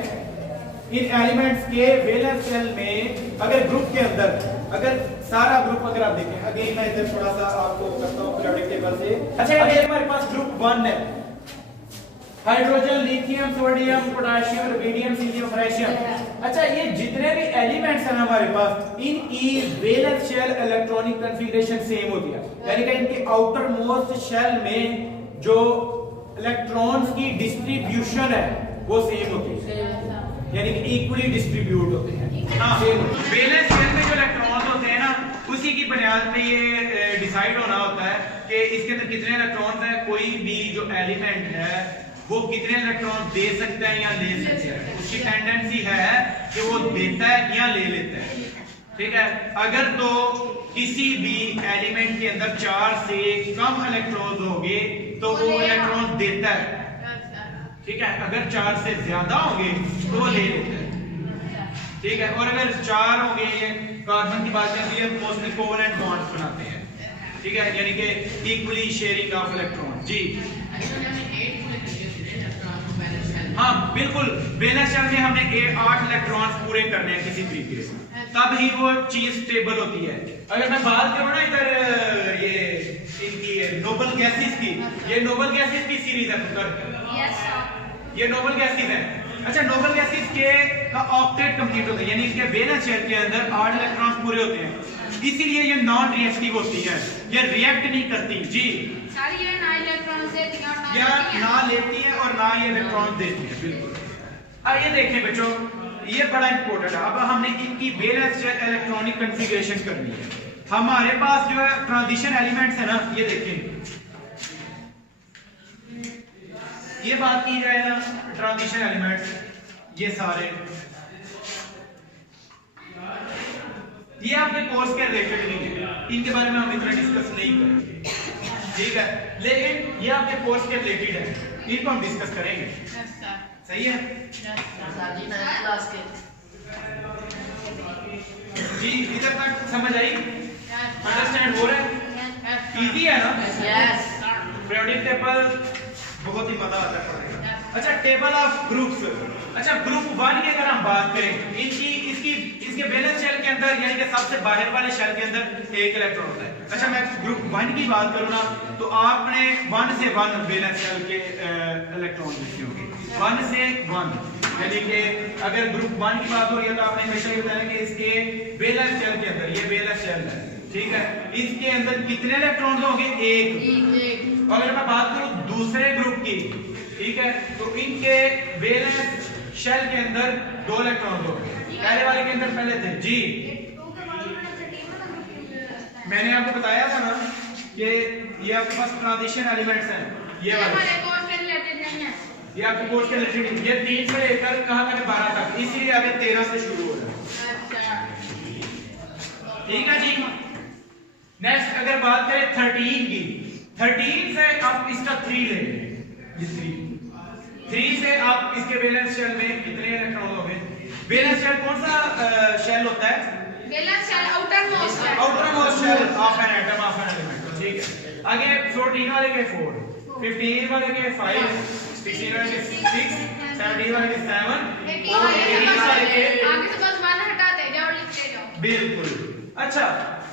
इन एलिमेंट्स के वैलेंस शेल में, अगर ग्रुप के अंदर अगर सारा ग्रुप अगर आप देखें, अगेन मैं इधर थोड़ा सा आपको करता हूं पीरियोडिक टेबल से। अच्छा ये हमारे पास ग्रुप 1 है, hydrogen, lithium, sodium, potassium, rubidium, सीलियम, फ्रेशियम। अच्छा ये जितने भी एलिमेंट्स हैं हमारे पास, इनकी valence shell electronic configuration same होती है, यानी कि इनके आउटर मोस्ट शेल में जो इलेक्ट्रॉन्स की डिस्ट्रीब्यूशन है वो सेम होती है, यानी कि इक्वली डिस्ट्रीब्यूट होते हैं। हाँ, वैलेंस शेल में जो इलेक्ट्रॉन्स होते हैं ना, उसी की बुनियाद पे ये डिसाइड होना होता है कि इसके अंदर कितने इलेक्ट्रॉन्स हैं। कोई भी जो एलिमेंट है वो कितने इलेक्ट्रॉन दे सकता है या ले सकता है, उसकी टेंडेंसी है कि वो देता है या ले लेता है, ठीक है। अगर तो किसी भी एलिमेंट के अंदर 4 से कम इलेक्ट्रॉन्स होंगे तो वो इलेक्ट्रॉन देता है, ठीक है। अगर 4 से ज्यादा होंगे तो वो ले लेता है, ठीक है। और अगर 4 होंगे, ये कार्बन की बात करती है, मोस्टली कोवेलेंट बॉन्ड्स बनाते हैं, ठीक है, यानी कि इक्वली शेयरिंग ऑफ इलेक्ट्रॉन। जी हाँ बिल्कुल, वैलेंस शेल में हमने 8 इलेक्ट्रॉन्स पूरे करने हैं किसी तरीके से, तब ही वो चीज स्टेबल होती है। अगर मैं बात करूं ना इधर ये इनकी नोबल गैसेस की, ये नोबल गैसेस की सीरीज है पुत्र, ये नोबल गैसेस है। अच्छा नोबल गैसेस के का ऑक्टेट कंप्लीट होता है, यानी इसके वैलेंस शेल के अंदर 8 इलेक्ट्रॉन्स पूरे होते हैं, इसीलिए ये नॉन रिएक्टिव होती है, ये रिएक्ट नहीं करती। जी सारी ये ना इलेक्ट्रॉन देती हैं और या ना ना लेती है और ना ये इलेक्ट्रॉन देती है, बिल्कुल। आइए देखें बच्चों, ये बड़ा इंपॉर्टेंट है। अब हमने इनकी वैलेंस शेल इलेक्ट्रॉनिक कॉन्फ़िगरेशन करनी है। हमारे पास जो है ट्रांजिशन एलिमेंट्स है ना, ये देखें, ये बात की जाए ना ट्रांजिशन एलिमेंट्स, ये सारे ये आपके कोर्स के रिलेटेड नहीं है, इनके बारे में हम इतना डिस्कस नहीं करेंगे, ठीक है। लेकिन ये आपके कोर्स के रिलेटेड है, इनको हम डिस्कस करेंगे, सही है जी। इधर तक समझ आई, अंडरस्टैंड हो रहा है, इजी है ना। पीरियोडिक टेबल बहुत ही मजा आता है। अच्छा टेबल ऑफ ग्रुप्स, अच्छा ग्रुप 1 की अगर हम बात करें, इसके वैलेंस शेल के अंदर यानी कि सबसे बाहर वाले शेल के अंदर 1 इलेक्ट्रॉन होता है। अच्छा मैं ग्रुप 1 की बात करूं ना, तो आपने 1 से 1 वैलेंस शेल के इलेक्ट्रॉन लिखे होंगे, 1 से 1, यानी कि अगर ग्रुप 1 की बात हो रही है तो आपने हमेशा ये बताया कि इसके वैलेंस शेल के अंदर, ये वैलेंस शेल है, ठीक है, इसके अंदर कितने इलेक्ट्रॉन होंगे, 1। अगर मैं बात करूं दूसरे ग्रुप की, ठीक है, तो इनके वैलेंस शेल के अंदर 2 इलेक्ट्रॉन होंगे, पहले वाले के अंदर पहले थे। जी मैंने आपको बताया था ना कि ये आपके पास ट्रांजिशन एलिमेंट्स हैं, ये वाले हमारे कोर्स के रिलेटेड नहीं है, ये आपके कोर्स के रिलेटेड, ये 3 से लेकर कहां तक 12 तक, इसीलिए आगे 13 से शुरू हो रहा है, ठीक है जी। नेक्स्ट अगर बात करें 13 की, 13 से आप इसका 3 ले लें, 3 से आप इसके वैलेंस शेल में कितने इलेक्ट्रॉन होंगे। वैलेंस शेल कौन सा शेल होता है, valence shell outermost shell of an atom of an element, ठीक है। आगे 14 वाले के 4, 15 वाले के 5, 16 वाले के 6, 17 वाले के 7 और 18 वाले के आगे से बस 1 हटाते जाओ, लिखते जाओ, बिल्कुल। अच्छा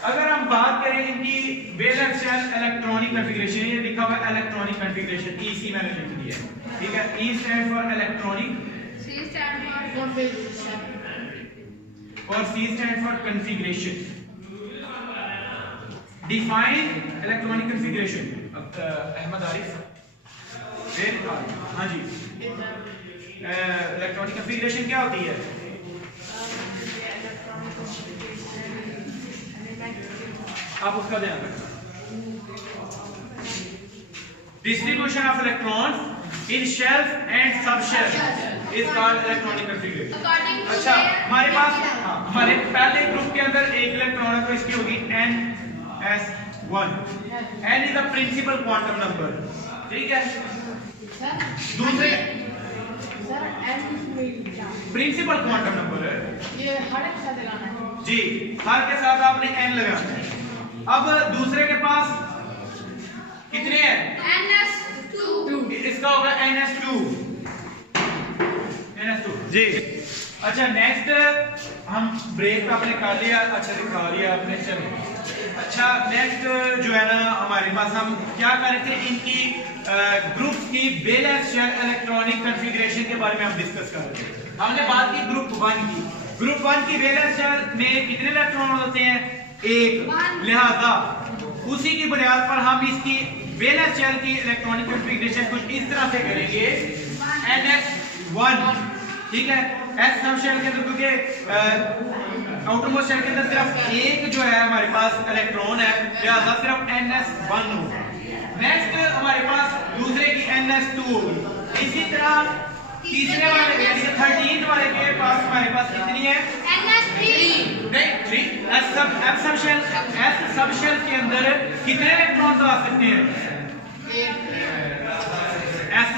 अगर हम बात करें इनकी वैलेंस शेल इलेक्ट्रॉनिक कॉन्फ़िगरेशन, ये लिखा हुआ है इलेक्ट्रॉनिक कॉन्फ़िगरेशन, ईसी मैंने लिख दिया है, ठीक है। E stand for electronic, C stand for और C stand for configuration. Define electronic configuration, Ahmed Arif, हाँ जी, इलेक्ट्रॉनिक कॉन्फ़िगरेशन क्या होती है। आप उसका ध्यान रखना। Distribution of electrons in shells and sub shells is called electronic configuration. अच्छा हमारे पास, हाँ हमारे पहले ग्रुप के अंदर एक इलेक्ट्रॉन है तो इसकी होगी ns1। n is the principal quantum number, ठीक है। दूसरे sir n principal quantum number है ये हर एक साथ लगाना है जी, हर के साथ आपने n लगाना है। अब दूसरे के पास कितने हैं? ns2 इसका होगा ns2 जी। अच्छा नेक्स्ट हम ब्रेक पे आपने कर लिया, अच्छा दिखा लिया आपने, चलिए। अच्छा नेक्स्ट जो है ना हमारे पास हम क्या कर रहे थे, इनकी ग्रुप की वैलेंस शेल इलेक्ट्रॉनिक कॉन्फ़िगरेशन के बारे में हम डिस्कस कर रहे थे। हमने बात की ग्रुप 1 की। ग्रुप 1 की वैलेंस शेल में कितने इलेक्ट्रॉन होते हैं? 1। लिहाजा उसी की बुनियाद पर हम इसकी वैलेंस शेल की इलेक्ट्रॉनिक कॉन्फ़िगरेशन कुछ इस तरह से करेंगे ns1, ठीक है। एस सब शेल के अंदर क्योंकि आउटरमोस्ट शेल के अंदर सिर्फ एक जो है हमारे पास इलेक्ट्रॉन है, लिहाजा सिर्फ ns1 होगा। नेक्स्ट हमारे पास दूसरे की ns2 होगी। इसी तरह तीसरे वाले यानी कि 13 वाले के पास हमारे पास कितनी है? ns3 नहीं 3। एस सब शेल के अंदर कितने इलेक्ट्रॉन्स आ सकते हैं? एस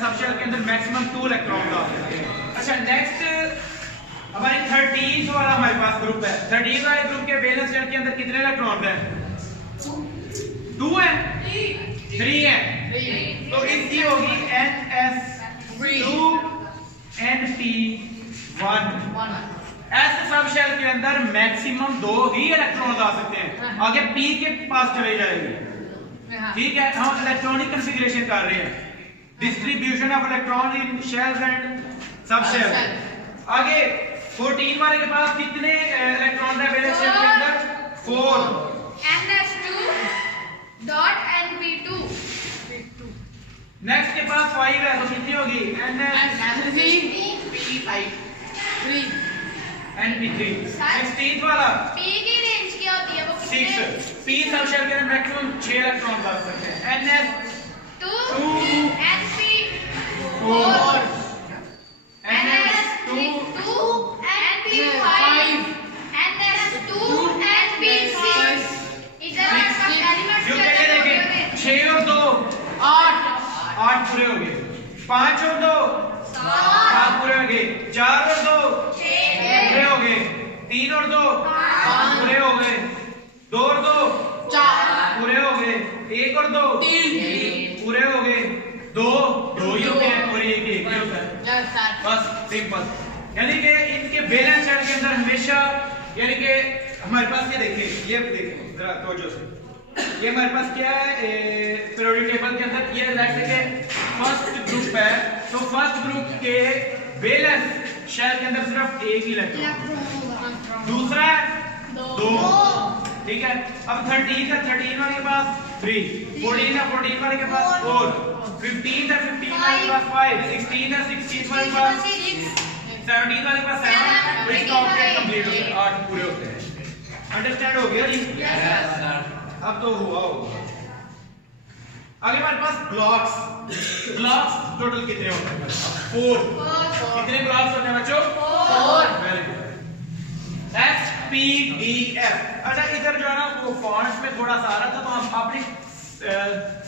सब शेल के अंदर मैक्सिमम 2 इलेक्ट्रॉन्स आ सकते हैं। अच्छा नेक्स्ट हमारे 13 वाला हमारे पास ग्रुप है। 13 वाले ग्रुप के वैलेंस शेल के अंदर कितने इलेक्ट्रॉन हैं? 2 है, 3 है। तो इसकी होगी ns2 np1। एस सब शेल के अंदर मैक्सिमम 2 ही इलेक्ट्रॉन आ सकते हैं, आगे p के पास चले जाएंगे, ठीक है। हम इलेक्ट्रॉनिक कॉन्फ़िगरेशन कर रहे हैं, distribution of electron in shells and sub shell. आगे 14 वाले के पास कितने इलेक्ट्रॉन है वैलेंस शेल के अंदर? 4। ns2 dot np2। नेक्स्ट के पास 5 है तो कितनी होगी? np3। नेक्स्ट वाला p की रेंज क्या होती है? वो 6। p सब शेल के अंदर मैक्सिमम 6 इलेक्ट्रॉन आ सकते हैं। ns2 np4 ns2 np5 ns2 np6। इधर जो कहे देखें 6 और 2 8 पूरे हो गए, 5 और 2 7 पूरे हो गए, 4 और 2 पूरे हो गए, 3 और 2 पूरे हो गए, 2 और 2 पूरे हो गए, 1 और 2 पूरे हो गए, 2 ही होते हैं और 1 ही होता है। बस सिंपल। यानी कि इनके वैलेंस शेल के अंदर हमेशा यानी कि हमारे पास ये देखिए जरा तवज्जो से, ये हमारे पास क्या है पीरियोडिक टेबल के अंदर, ये लेट्स से फर्स्ट ग्रुप है तो फर्स्ट ग्रुप के वैलेंस शेल के अंदर सिर्फ एक ही इलेक्ट्रॉन, दूसरा है 2, ठीक है। अब 13 है, 13 वाले के पास 3, 14 है, 14 वाले के पास 4, 15 है, 15 वाले के पास 5, 16 है, 16 वाले के पास 6, 17 वाले के पास 7। तो इसका ऑक्टेट कंप्लीट हो गया, 8 पूरे होते हैं। अंडरस्टैंड हो गया जी? Yes sir. अब तो हुआ होगा। आगे हमारे पास ब्लॉक्स टोटल कितने होते हैं? 4। कितने ब्लॉक्स होते हैं बच्चों? 4। Very good. SPDF। अच्छा इधर जो है ना वो फॉन्ट्स में थोड़ा सा आ रहा था तो हम अपने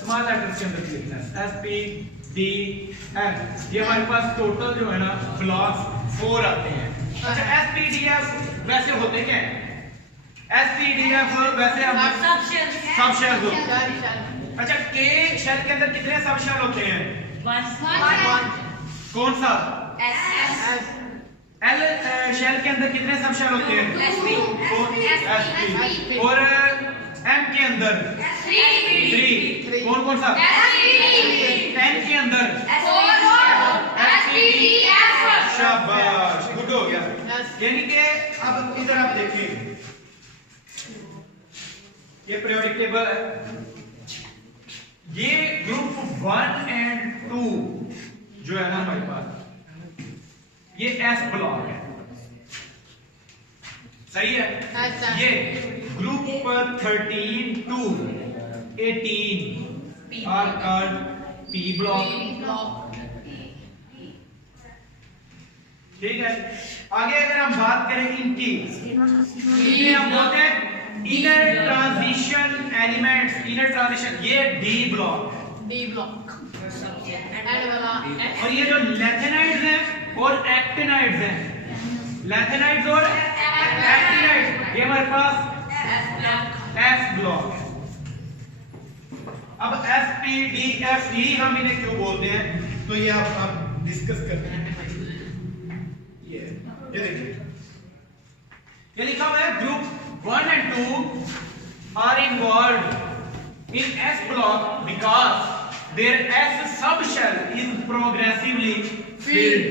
स्मॉल लेटर्स के अंदर लिखना है SPDF। ये हमारे पास टोटल जो है ना ब्लॉक्स 4 आते हैं। अच्छा SPDF वैसे होते क्या हैं? SPDF वैसे हम सब शेल होते हैं। अच्छा के शेल के अंदर कितने सब शेल होते हैं? 1। कौन सा? S। L शेल के अंदर कितने सब शेल होते हैं? SP। और M के अंदर 3। कौन सा? N के अंदर SPDF। शाबाश, गुड हो गया। यानी कि अब इधर आप देखिए ये पीरियोडिक टेबल है, ये ग्रुप 1 एंड 2 जो है ना हमारे पास ये S ब्लॉक है, सही है। ये group 13 to 18 are called P block, ठीक है। आगे अगर हम बात करें इनकी, इन्हें हम बोलते हैं inner transition elements. Inner transition, ये डी ब्लॉक और ये जो लैथेनाइड्स हैं और एक्टिनाइड्स हैं, लैथेनाइड्स और एक्टिनाइड्स, ये हमारे पास एस ब्लॉक है। अब S P D F E हम इन्हें क्यों बोलते हैं, तो ये आप डिस्कस करते हैं। ये देखिए, ये लिखा हुआ है group 1 and 2 are involved in S block because their S subshell is progressively filled।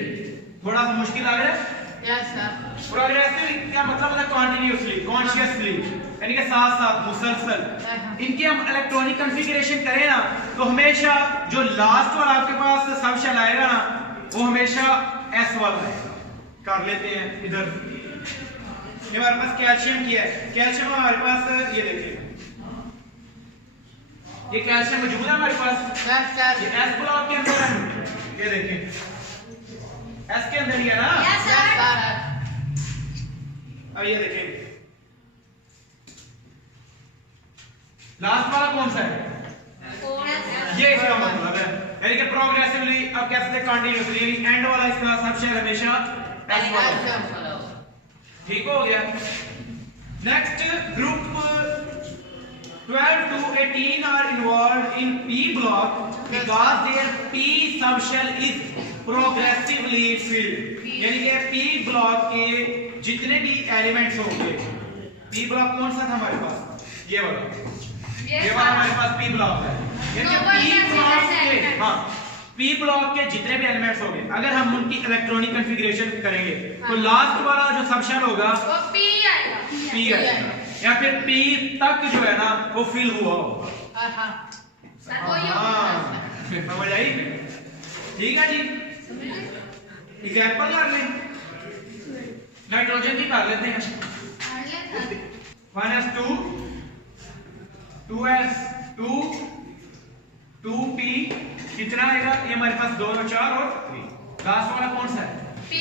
थोड़ा सा मुश्किल लग रहा है? Yes sir. प्रोग्रेसिवली क्या मतलब होता है? कंटिन्यूअसली, कॉन्शियसली, यानी कि साथ साथ मुसलसल। इनकी हम इलेक्ट्रॉनिक कॉन्फ़िगरेशन करें ना, तो हमेशा जो लास्ट वाला आपके पास सबशेल आएगा ना, वो हमेशा S वाला है। कर लेते हैं इधर, ये हमारे पास कैल्शियम की है। कैल्शियम हमारे पास, ये देखिए, ये कैल्शियम मौजूद है हमारे पास। Yes sir. ये एस ब्लॉक के अंदर है, ये देखिए एस के अंदर ही है ना। Yes sir. अब ये देखिए लास्ट वाला कौन सा है? ये इसका मतलब है, यानी कि प्रोग्रेसिवली, अब कैसे कंटिन्यूअसली, यानी एंड वाला इसका सबशेल हमेशा एस वाला। ठीक हो गया। Next group 12 to 18 are involved in P block because their P subshell is progressively filled। यानी कि P block के जितने भी एलिमेंट्स होंगे, P block कौन सा था हमारे पास? ये वाला, ये वाला हमारे पास P block है। यानी कि P block के, हाँ, P block के जितने भी एलिमेंट्स होंगे, अगर हम उनकी इलेक्ट्रॉनिक कॉन्फ़िगरेशन करेंगे तो लास्ट वाला जो सबशेल होगा वो P आएगा। P आएगा, या फिर P तक जो है ना वो फिल हुआ होगा। सर वो ही होगा। समझ आई? ठीक है जी। एग्जांपल कर लें, नाइट्रोजन की कर लेते हैं। 1s2 2s2 2p कितना आएगा? ये हमारे पास 2 और 4 और 3। लास्ट वाला कौन सा है? P।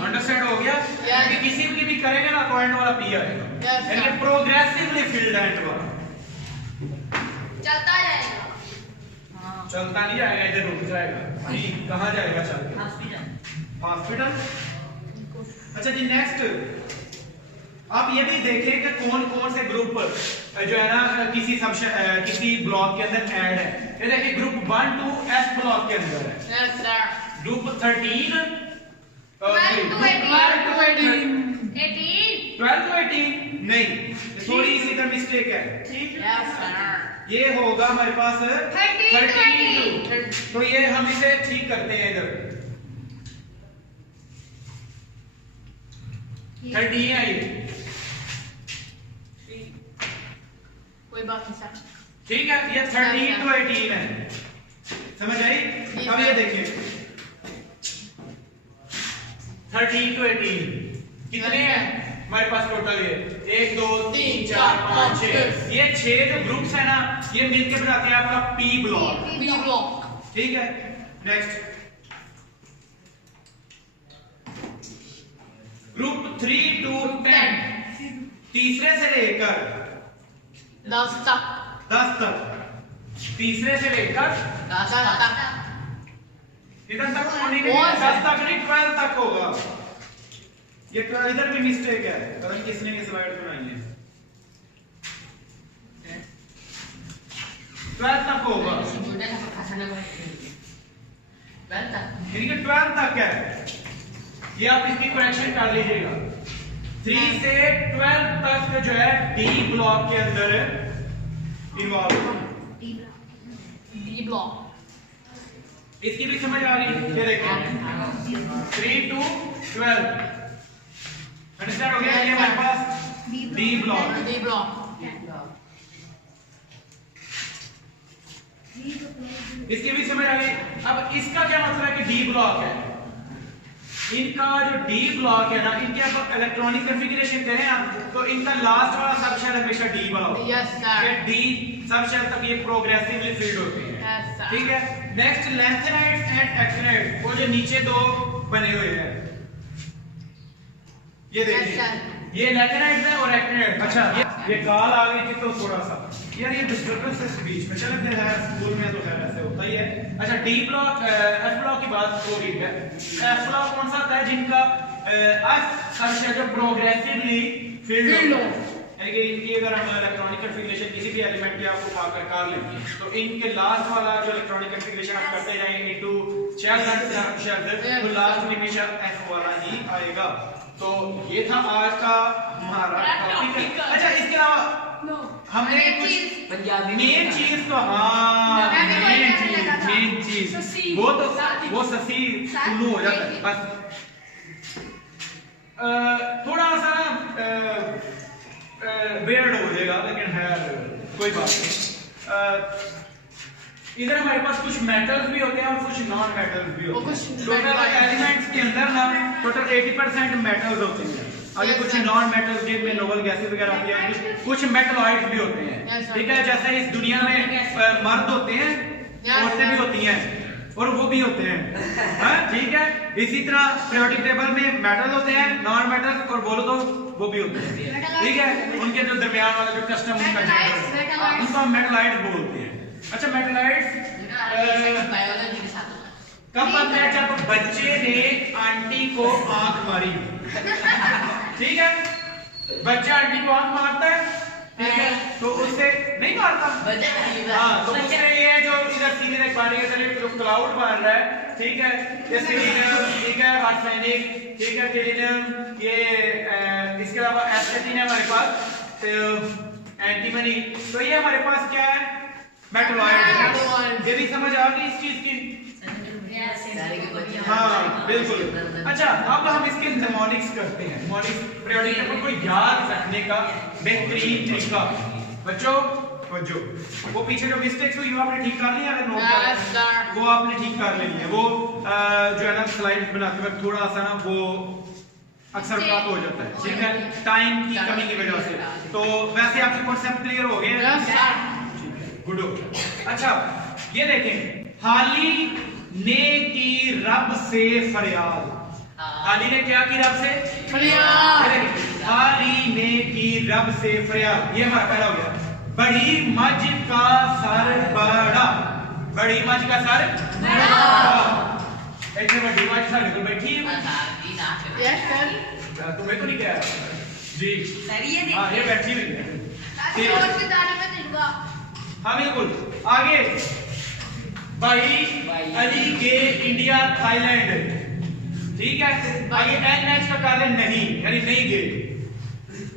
अंडरस्टैंड हो गया? कि किसी की भी करेंगे ना तो एंड वाला P आएगा, यानी कि प्रोग्रेसिवली फिल्ड एंड वाला चलता जाएगा। चलता नहीं जाएगा, इधर रुक जाएगा। भाई कहाँ जाएगा चल के? हॉस्पिटल। अच्छा जी, नेक्स्ट आप ये भी देखें कि कौन कौन से ग्रुप जो है ना किसी ब्लॉक के अंदर ऐड है। ये देखिए ग्रुप 1 to S ब्लॉक के अंदर है। Yes sir. Group 13 12 to 18 12 to 18 नहीं, थोड़ी सी इधर मिस्टेक है। Yes sir. ये होगा हमारे पास 13 to, तो ये हम इसे ठीक करते हैं इधर 13 है ये, कोई बात नहीं सर। ठीक है। ये 13 to 18 है, समझ आई? अब ये देखिए 13 to 18 कितने हैं हमारे पास टोटल? ये 1 2 3 4 5 6, ये 6 जो ग्रुप्स है ना, ये मिलके बनाते हैं आपका P ब्लॉक। P block। ठीक है। नेक्स्ट ग्रुप 3 to 10, तीसरे से लेकर 10 तक। 10 तक, तीसरे से लेकर 10 तक। इधर तक होने के 10 तक नहीं 12 तक होगा। ये इधर भी मिस्टेक है, पता नहीं किसने ये स्लाइड बनाई है। 12 तक होगा, यानी कि 12 तक है। ये आप इसकी करेक्शन कर लीजिएगा। 3 से 12 तक जो है डी ब्लॉक के अंदर इन्वॉल्व है। D block। इसकी भी समझ आ गई? ये देखिए 3 to 12 अंडरस्टैंड हो गया? ये हमारे पास डी ब्लॉक। D block। इसकी भी समझ आ गई। अब इसका क्या मतलब है कि डी ब्लॉक है? इनका जो डी ब्लॉक है ना, इनके आप इलेक्ट्रॉनिक कॉन्फ़िगरेशन करें ना, तो इनका लास्ट वाला सबशेल हमेशा डी वाला होगा। Yes sir. ये डी सबशेल तक ये प्रोग्रेसिवली फील्ड होते हैं। Yes sir. ठीक है। नेक्स्ट लैंथेनाइड्स एंड एक्टिनाइड्स, वो जो नीचे दो बने हुए हैं, ये देखिए ये लैटेराइट्स है और एक्टिनाइट्स। अच्छा ये कॉल आ गई थी तो थोड़ा सा यार ये डिस्टर्बेंस है बीच में, चलो है स्कूल में तो खैर ऐसे होता ही है। अच्छा डी ब्लॉक एफ ब्लॉक की बात हो रही है। एफ ब्लॉक कौन सा होता है जिनका अच्छा जो प्रोग्रेसिवली फील्ड हो, यानी कि इनकी अगर हम इलेक्ट्रॉनिक कॉन्फ़िगरेशन किसी भी एलिमेंट की आप उठाकर कर लेंगे तो इनके लास्ट वाला जो इलेक्ट्रॉनिक कॉन्फ़िगरेशन आप करते जाएंगे इनटू शब्द तो लास्ट में हमेशा एफ वाला ही आएगा। तो ये था आज का हमारा टॉपिक। अच्छा इसके अलावा हमने कुछ मेन चीज तो हाँ मेन चीज वो ससी सुनो हो जाता है बस थोड़ा सा वेयर्ड हो जाएगा लेकिन है कोई बात नहीं। इधर हमारे पास कुछ मेटल्स भी होते हैं और कुछ नॉन मेटल्स भी होते हैं। टोटल एलिमेंट्स के अंदर ना टोटल 80% मेटल्स होते हैं, आगे कुछ नॉन मेटल्स जिनमें नोबल गैसेस वगैरह आती है, कुछ मेटलॉइड्स भी होते हैं। ठीक है, जैसे इस दुनिया में मर्द होते हैं, औरतें भी होती हैं और वो भी होते हैं। ठीक है, इसी तरह पीरियोडिक टेबल में मेटल होते हैं, नॉन मेटल्स और बोलो तो वो भी होते हैं। ठीक है, उनके जो दरमियान वाला जो कस्टम उनको मेटलॉइड्स बोलते हैं। अच्छा मेटलॉइड्स कब बनता है? जब बच्चे ने आंटी को आंख मारी। ठीक है, बच्चा आंटी को आंख मारता है, ठीक है, तो उससे नहीं मारता। हाँ, तो उससे ये जो इधर सीधे पानी के तले जो क्लाउड बन रहा है, ठीक है, ये सिलिकॉन, ठीक है, आर्सेनिक, ठीक है, टेलियम, ये इसके अलावा एस्टेटिन है हमारे पास, एंटीमनी। तो ये हमारे पास क्या है? मेटलॉइड। ये भी समझ आ गई इस चीज की? हाँ बिल्कुल। अच्छा अब हम इसके निमोनिक्स करते हैं। निमोनिक्स पीरियोडिक टेबल को याद रखने का बेहतरीन तरीका। बच्चों वो पीछे जो मिस्टेक्स हुई वो आपने ठीक कर ली है? अगर नोट कर वो आपने ठीक कर ली है। वो जो है ना स्लाइड बनाते वक्त थोड़ा सा ना वो अक्सर प्राप्त हो जाता है, ठीक है, टाइम की कमी की वजह से। तो वैसे आपके कॉन्सेप्ट क्लियर हो गए? गुड। अच्छा ये देखें, हाली ने की रब से फरियाद। हाली ने क्या की? रब से फरियाद। हाली ने की रब से फरियाद, ये हमारा पहला हो गया। बड़ी मज का सर बड़ा। बड़ी मज का सर बड़ा। ऐसे बड़ी मज साढ़े को बैठी है। तुम्हें तो नहीं कह जी हाँ, ये बैठी हुई है। हाँ बिल्कुल। आगे भाई अली गे इंडिया थाईलैंड। ठीक है, आगे एनएच का कारण नहीं, यानी नहीं गए।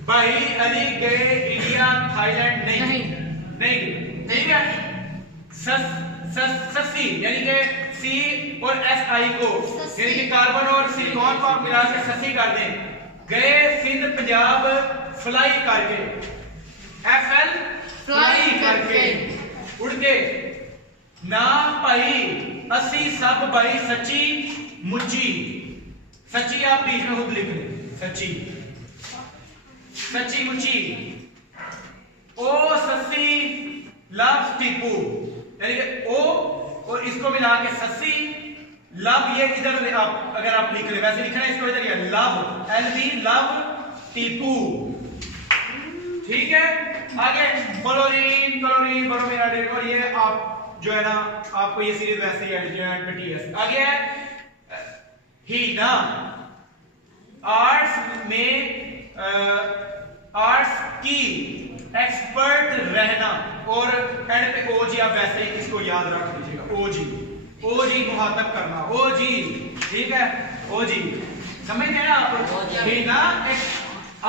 भाई अली गए इंडिया थाईलैंड नहीं गए। ठीक है, सस्सी यानी कि सी और एस आई को यानी कि कार्बन और सिलिकॉन को आप मिला के सस्सी कर दें। गए सिंध पंजाब फ्लाई करके, एफएल फ्लाई करके उड़ के। ना भाई असी सब भाई सच्ची मुच्ची। सच्ची आप बीच में खुद लिख लें, सच्ची मुच्ची। ओ सस्सी लव टीपू यानी कि ओ और इसको मिला के सस्सी लव, ये इधर आप अगर आप लिख ले, वैसे लिखना है इसको इधर ये लव, एलवी लव टीपू। ठीक है, आगे क्लोरीन ब्रोमीन और ये आप जो है ना आपको ये सीरीज वैसे ही एडजॉइंट। आगे है हीना। आर्ट्स में आर्ट्स की एक्सपर्ट रहना और एंड पे ओजी आप वैसे ही इसको याद रख लीजिएगा। ओजी मुहातब करना, ओजी। ठीक है, ओजी समझ गए आप? हीना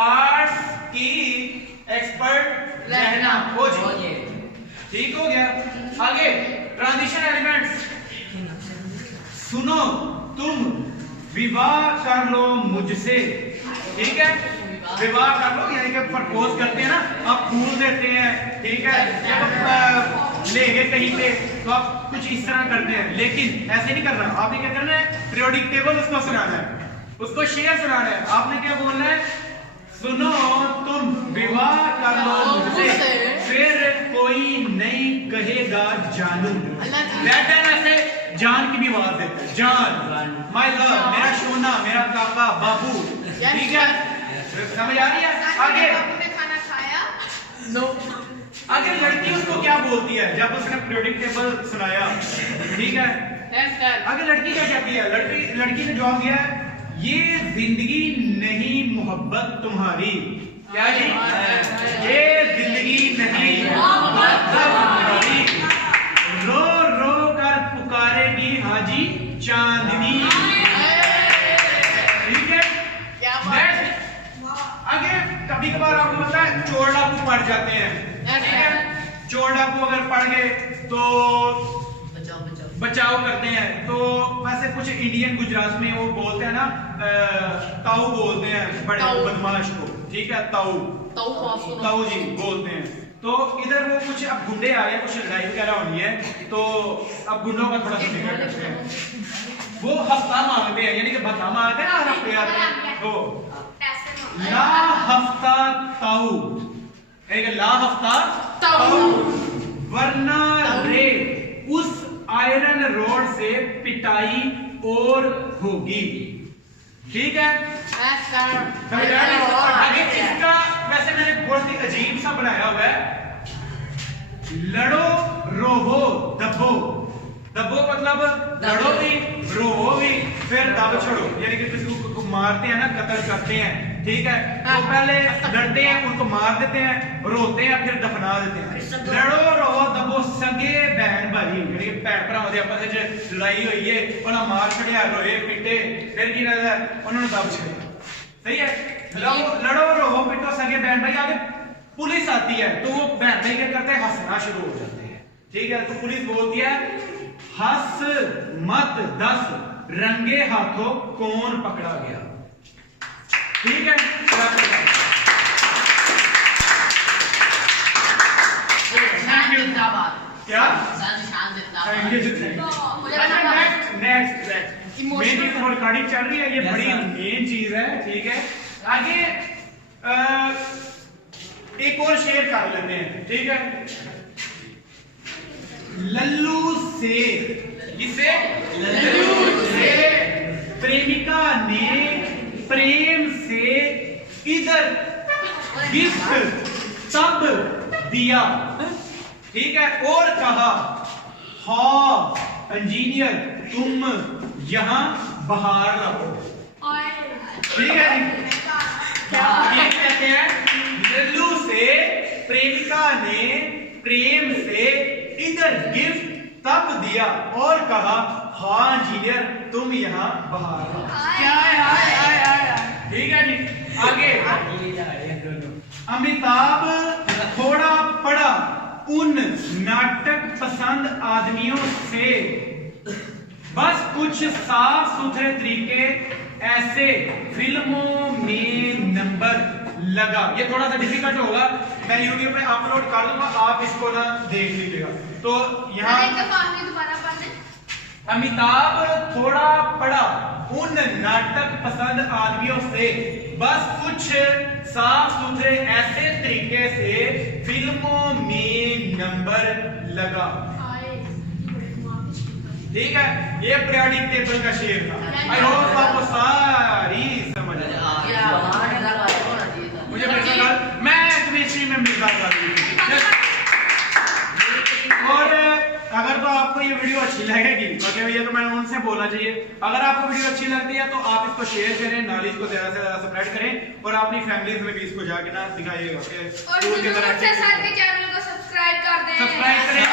आर्ट्स की एक्सपर्ट रहना, ओजी। ठीक हो गया। आगे ट्रांजिशन एलिमेंट्स। सुनो तुम विवाह कर लो मुझसे। ठीक है, विवाह कर लो यानी कि प्रपोज करते हैं ना, आप फूल देते हैं। ठीक है, जब ले गए कहीं पे तो आप कुछ इस तरह करते हैं, लेकिन ऐसे नहीं करना। आपने क्या करना है? पीरियोडिक टेबल उसको सुनाना है, उसको शेर सुनाना है। आपने क्या बोलना है? सुनो तुम विवाह कर लो मुझसे, फिर कोई नहीं कहेगा जानू। लेटर ऐसे जान की भी आवाज देते हैं, जान, माय लव, मेरा सोना, मेरा काका, बाबू। ठीक है, समझ आ रही है? आगे खाना खाया नो, आगे लड़की उसको क्या बोलती है जब उसने पीरियोडिक टेबल सुनाया, ठीक है? आगे लड़की क्या कहती है? लड़की ने जवाब दिया है, ये जिंदगी नहीं मोहब्बत तुम्हारी। क्या जी? ये जिंदगी नहीं मोहब्बत तुम्हारी, रो रो कर पुकारेगी हाजी चांदनी। ठीक है? Next, आगे कभी कभार आपको पता है चोर डाकू पड़ जाते हैं, ठीक है? चोर डाकू अगर पड़ गए तो बचाव करते हैं। तो वैसे कुछ इंडियन गुजरात में वो बोलते हैं ना, ताऊ बोलते हैं बड़े बदमाश को, ठीक है? ताऊ जी बोलते हैं। तो इधर वो कुछ अब गुंडे आ गए, कुछ लड़ाई वगैरह होनी है, तो अब गुंडों का थोड़ा सा बिगड़ करते हैं। वो हफ्ता मांगते हैं, यानी कि भत्ता मांगते हैं ना, हर हफ्ते आते हैं। तो ला हफ्ता ताऊ, ला हफ्ता ताऊ वरना रे उस आयरन रोड से पिटाई और होगी। ठीक है? आगे इसका वैसे मैंने बहुत ही अजीब सा बनाया हुआ है, लड़ो रोहो दबो। दबो मतलब लड़ो भी, रोहो भी, फिर दब छोड़ो, यानी कि किसी को मारते हैं ना, कत्ल करते हैं, ठीक है? तो पहले लड़ते हैं, उनको मार देते हैं, रोते हैं, फिर दफना देते हैं। लड़ो रोहो दबो सगे बहन भाई, यानी कि भैन भरावां दे आपस विच लड़ाई हुई है, उन्हें मार छड़िया, रोए पिटे, फिर की रहता है, उन्होंने दब छड़िया। सही है? लड़ो रोहो पिटो सगे बहन भाई। आगे पुलिस आती है तो वो बहन भाई क्या करते हैं, हंसना शुरू हो जाते हैं, ठीक है? तो पुलिस बोलती है, हंस मत दस रंगे हाथों कौन पकड़ा गया। ठीक है? क्या? नेक्स्ट मेन चीज रिकॉर्डिंग चल रही है, ये बड़ी मेन चीज है, ठीक है? आगे एक और शेयर कर लेते हैं, ठीक है? लल्लू से, किसे? लल्लू से प्रेमिका ने प्रेम से इधर गिफ्ट तब दिया, ठीक है? और कहा, हाँ इंजीनियर तुम यहां बाहर रहो। ठीक है जी? क्या कहते हैं? लल्लू से प्रेमिका ने प्रेम से इधर गिफ्ट तब दिया और कहा, हाँ इंजीनियर तुम यहाँ बाहर। ठीक है जी? आगे अमिताभ थोड़ा पढ़ा उन नाटक पसंद आदमियों से, बस कुछ साफ सुथरे तरीके ऐसे फिल्मों में नंबर लगा। ये थोड़ा सा डिफिकल्ट होगा, मैं YouTube पे अपलोड कर दूंगा, आप इसको ना देख लीजिएगा। तो यहाँ अमिताभ थोड़ा पढ़ा उन नाटक पसंद आदमियों से, बस कुछ साफ सुथरे ऐसे तरीके से फिल्मों में नंबर लगा। ठीक है? ये पीरियोडिक टेबल का शेर था। आई होप आपको सारी समझ आ गई। मुझे मैं केमिस्ट्री में मिजाज आ रही है। और अगर तो आपको ये वीडियो अच्छी लगेगी, ओके भैया, तो मैंने उनसे बोलना चाहिए, अगर आपको वीडियो अच्छी लगती है तो आप इसको शेयर करें, नॉलेज को ज्यादा से ज्यादा स्प्रेड करें, और अपनी फैमिली में भी इसको जाके ना दिखाइएगा। और चैनल को सब्सक्राइब कर दें। सब्सक्राइब करें,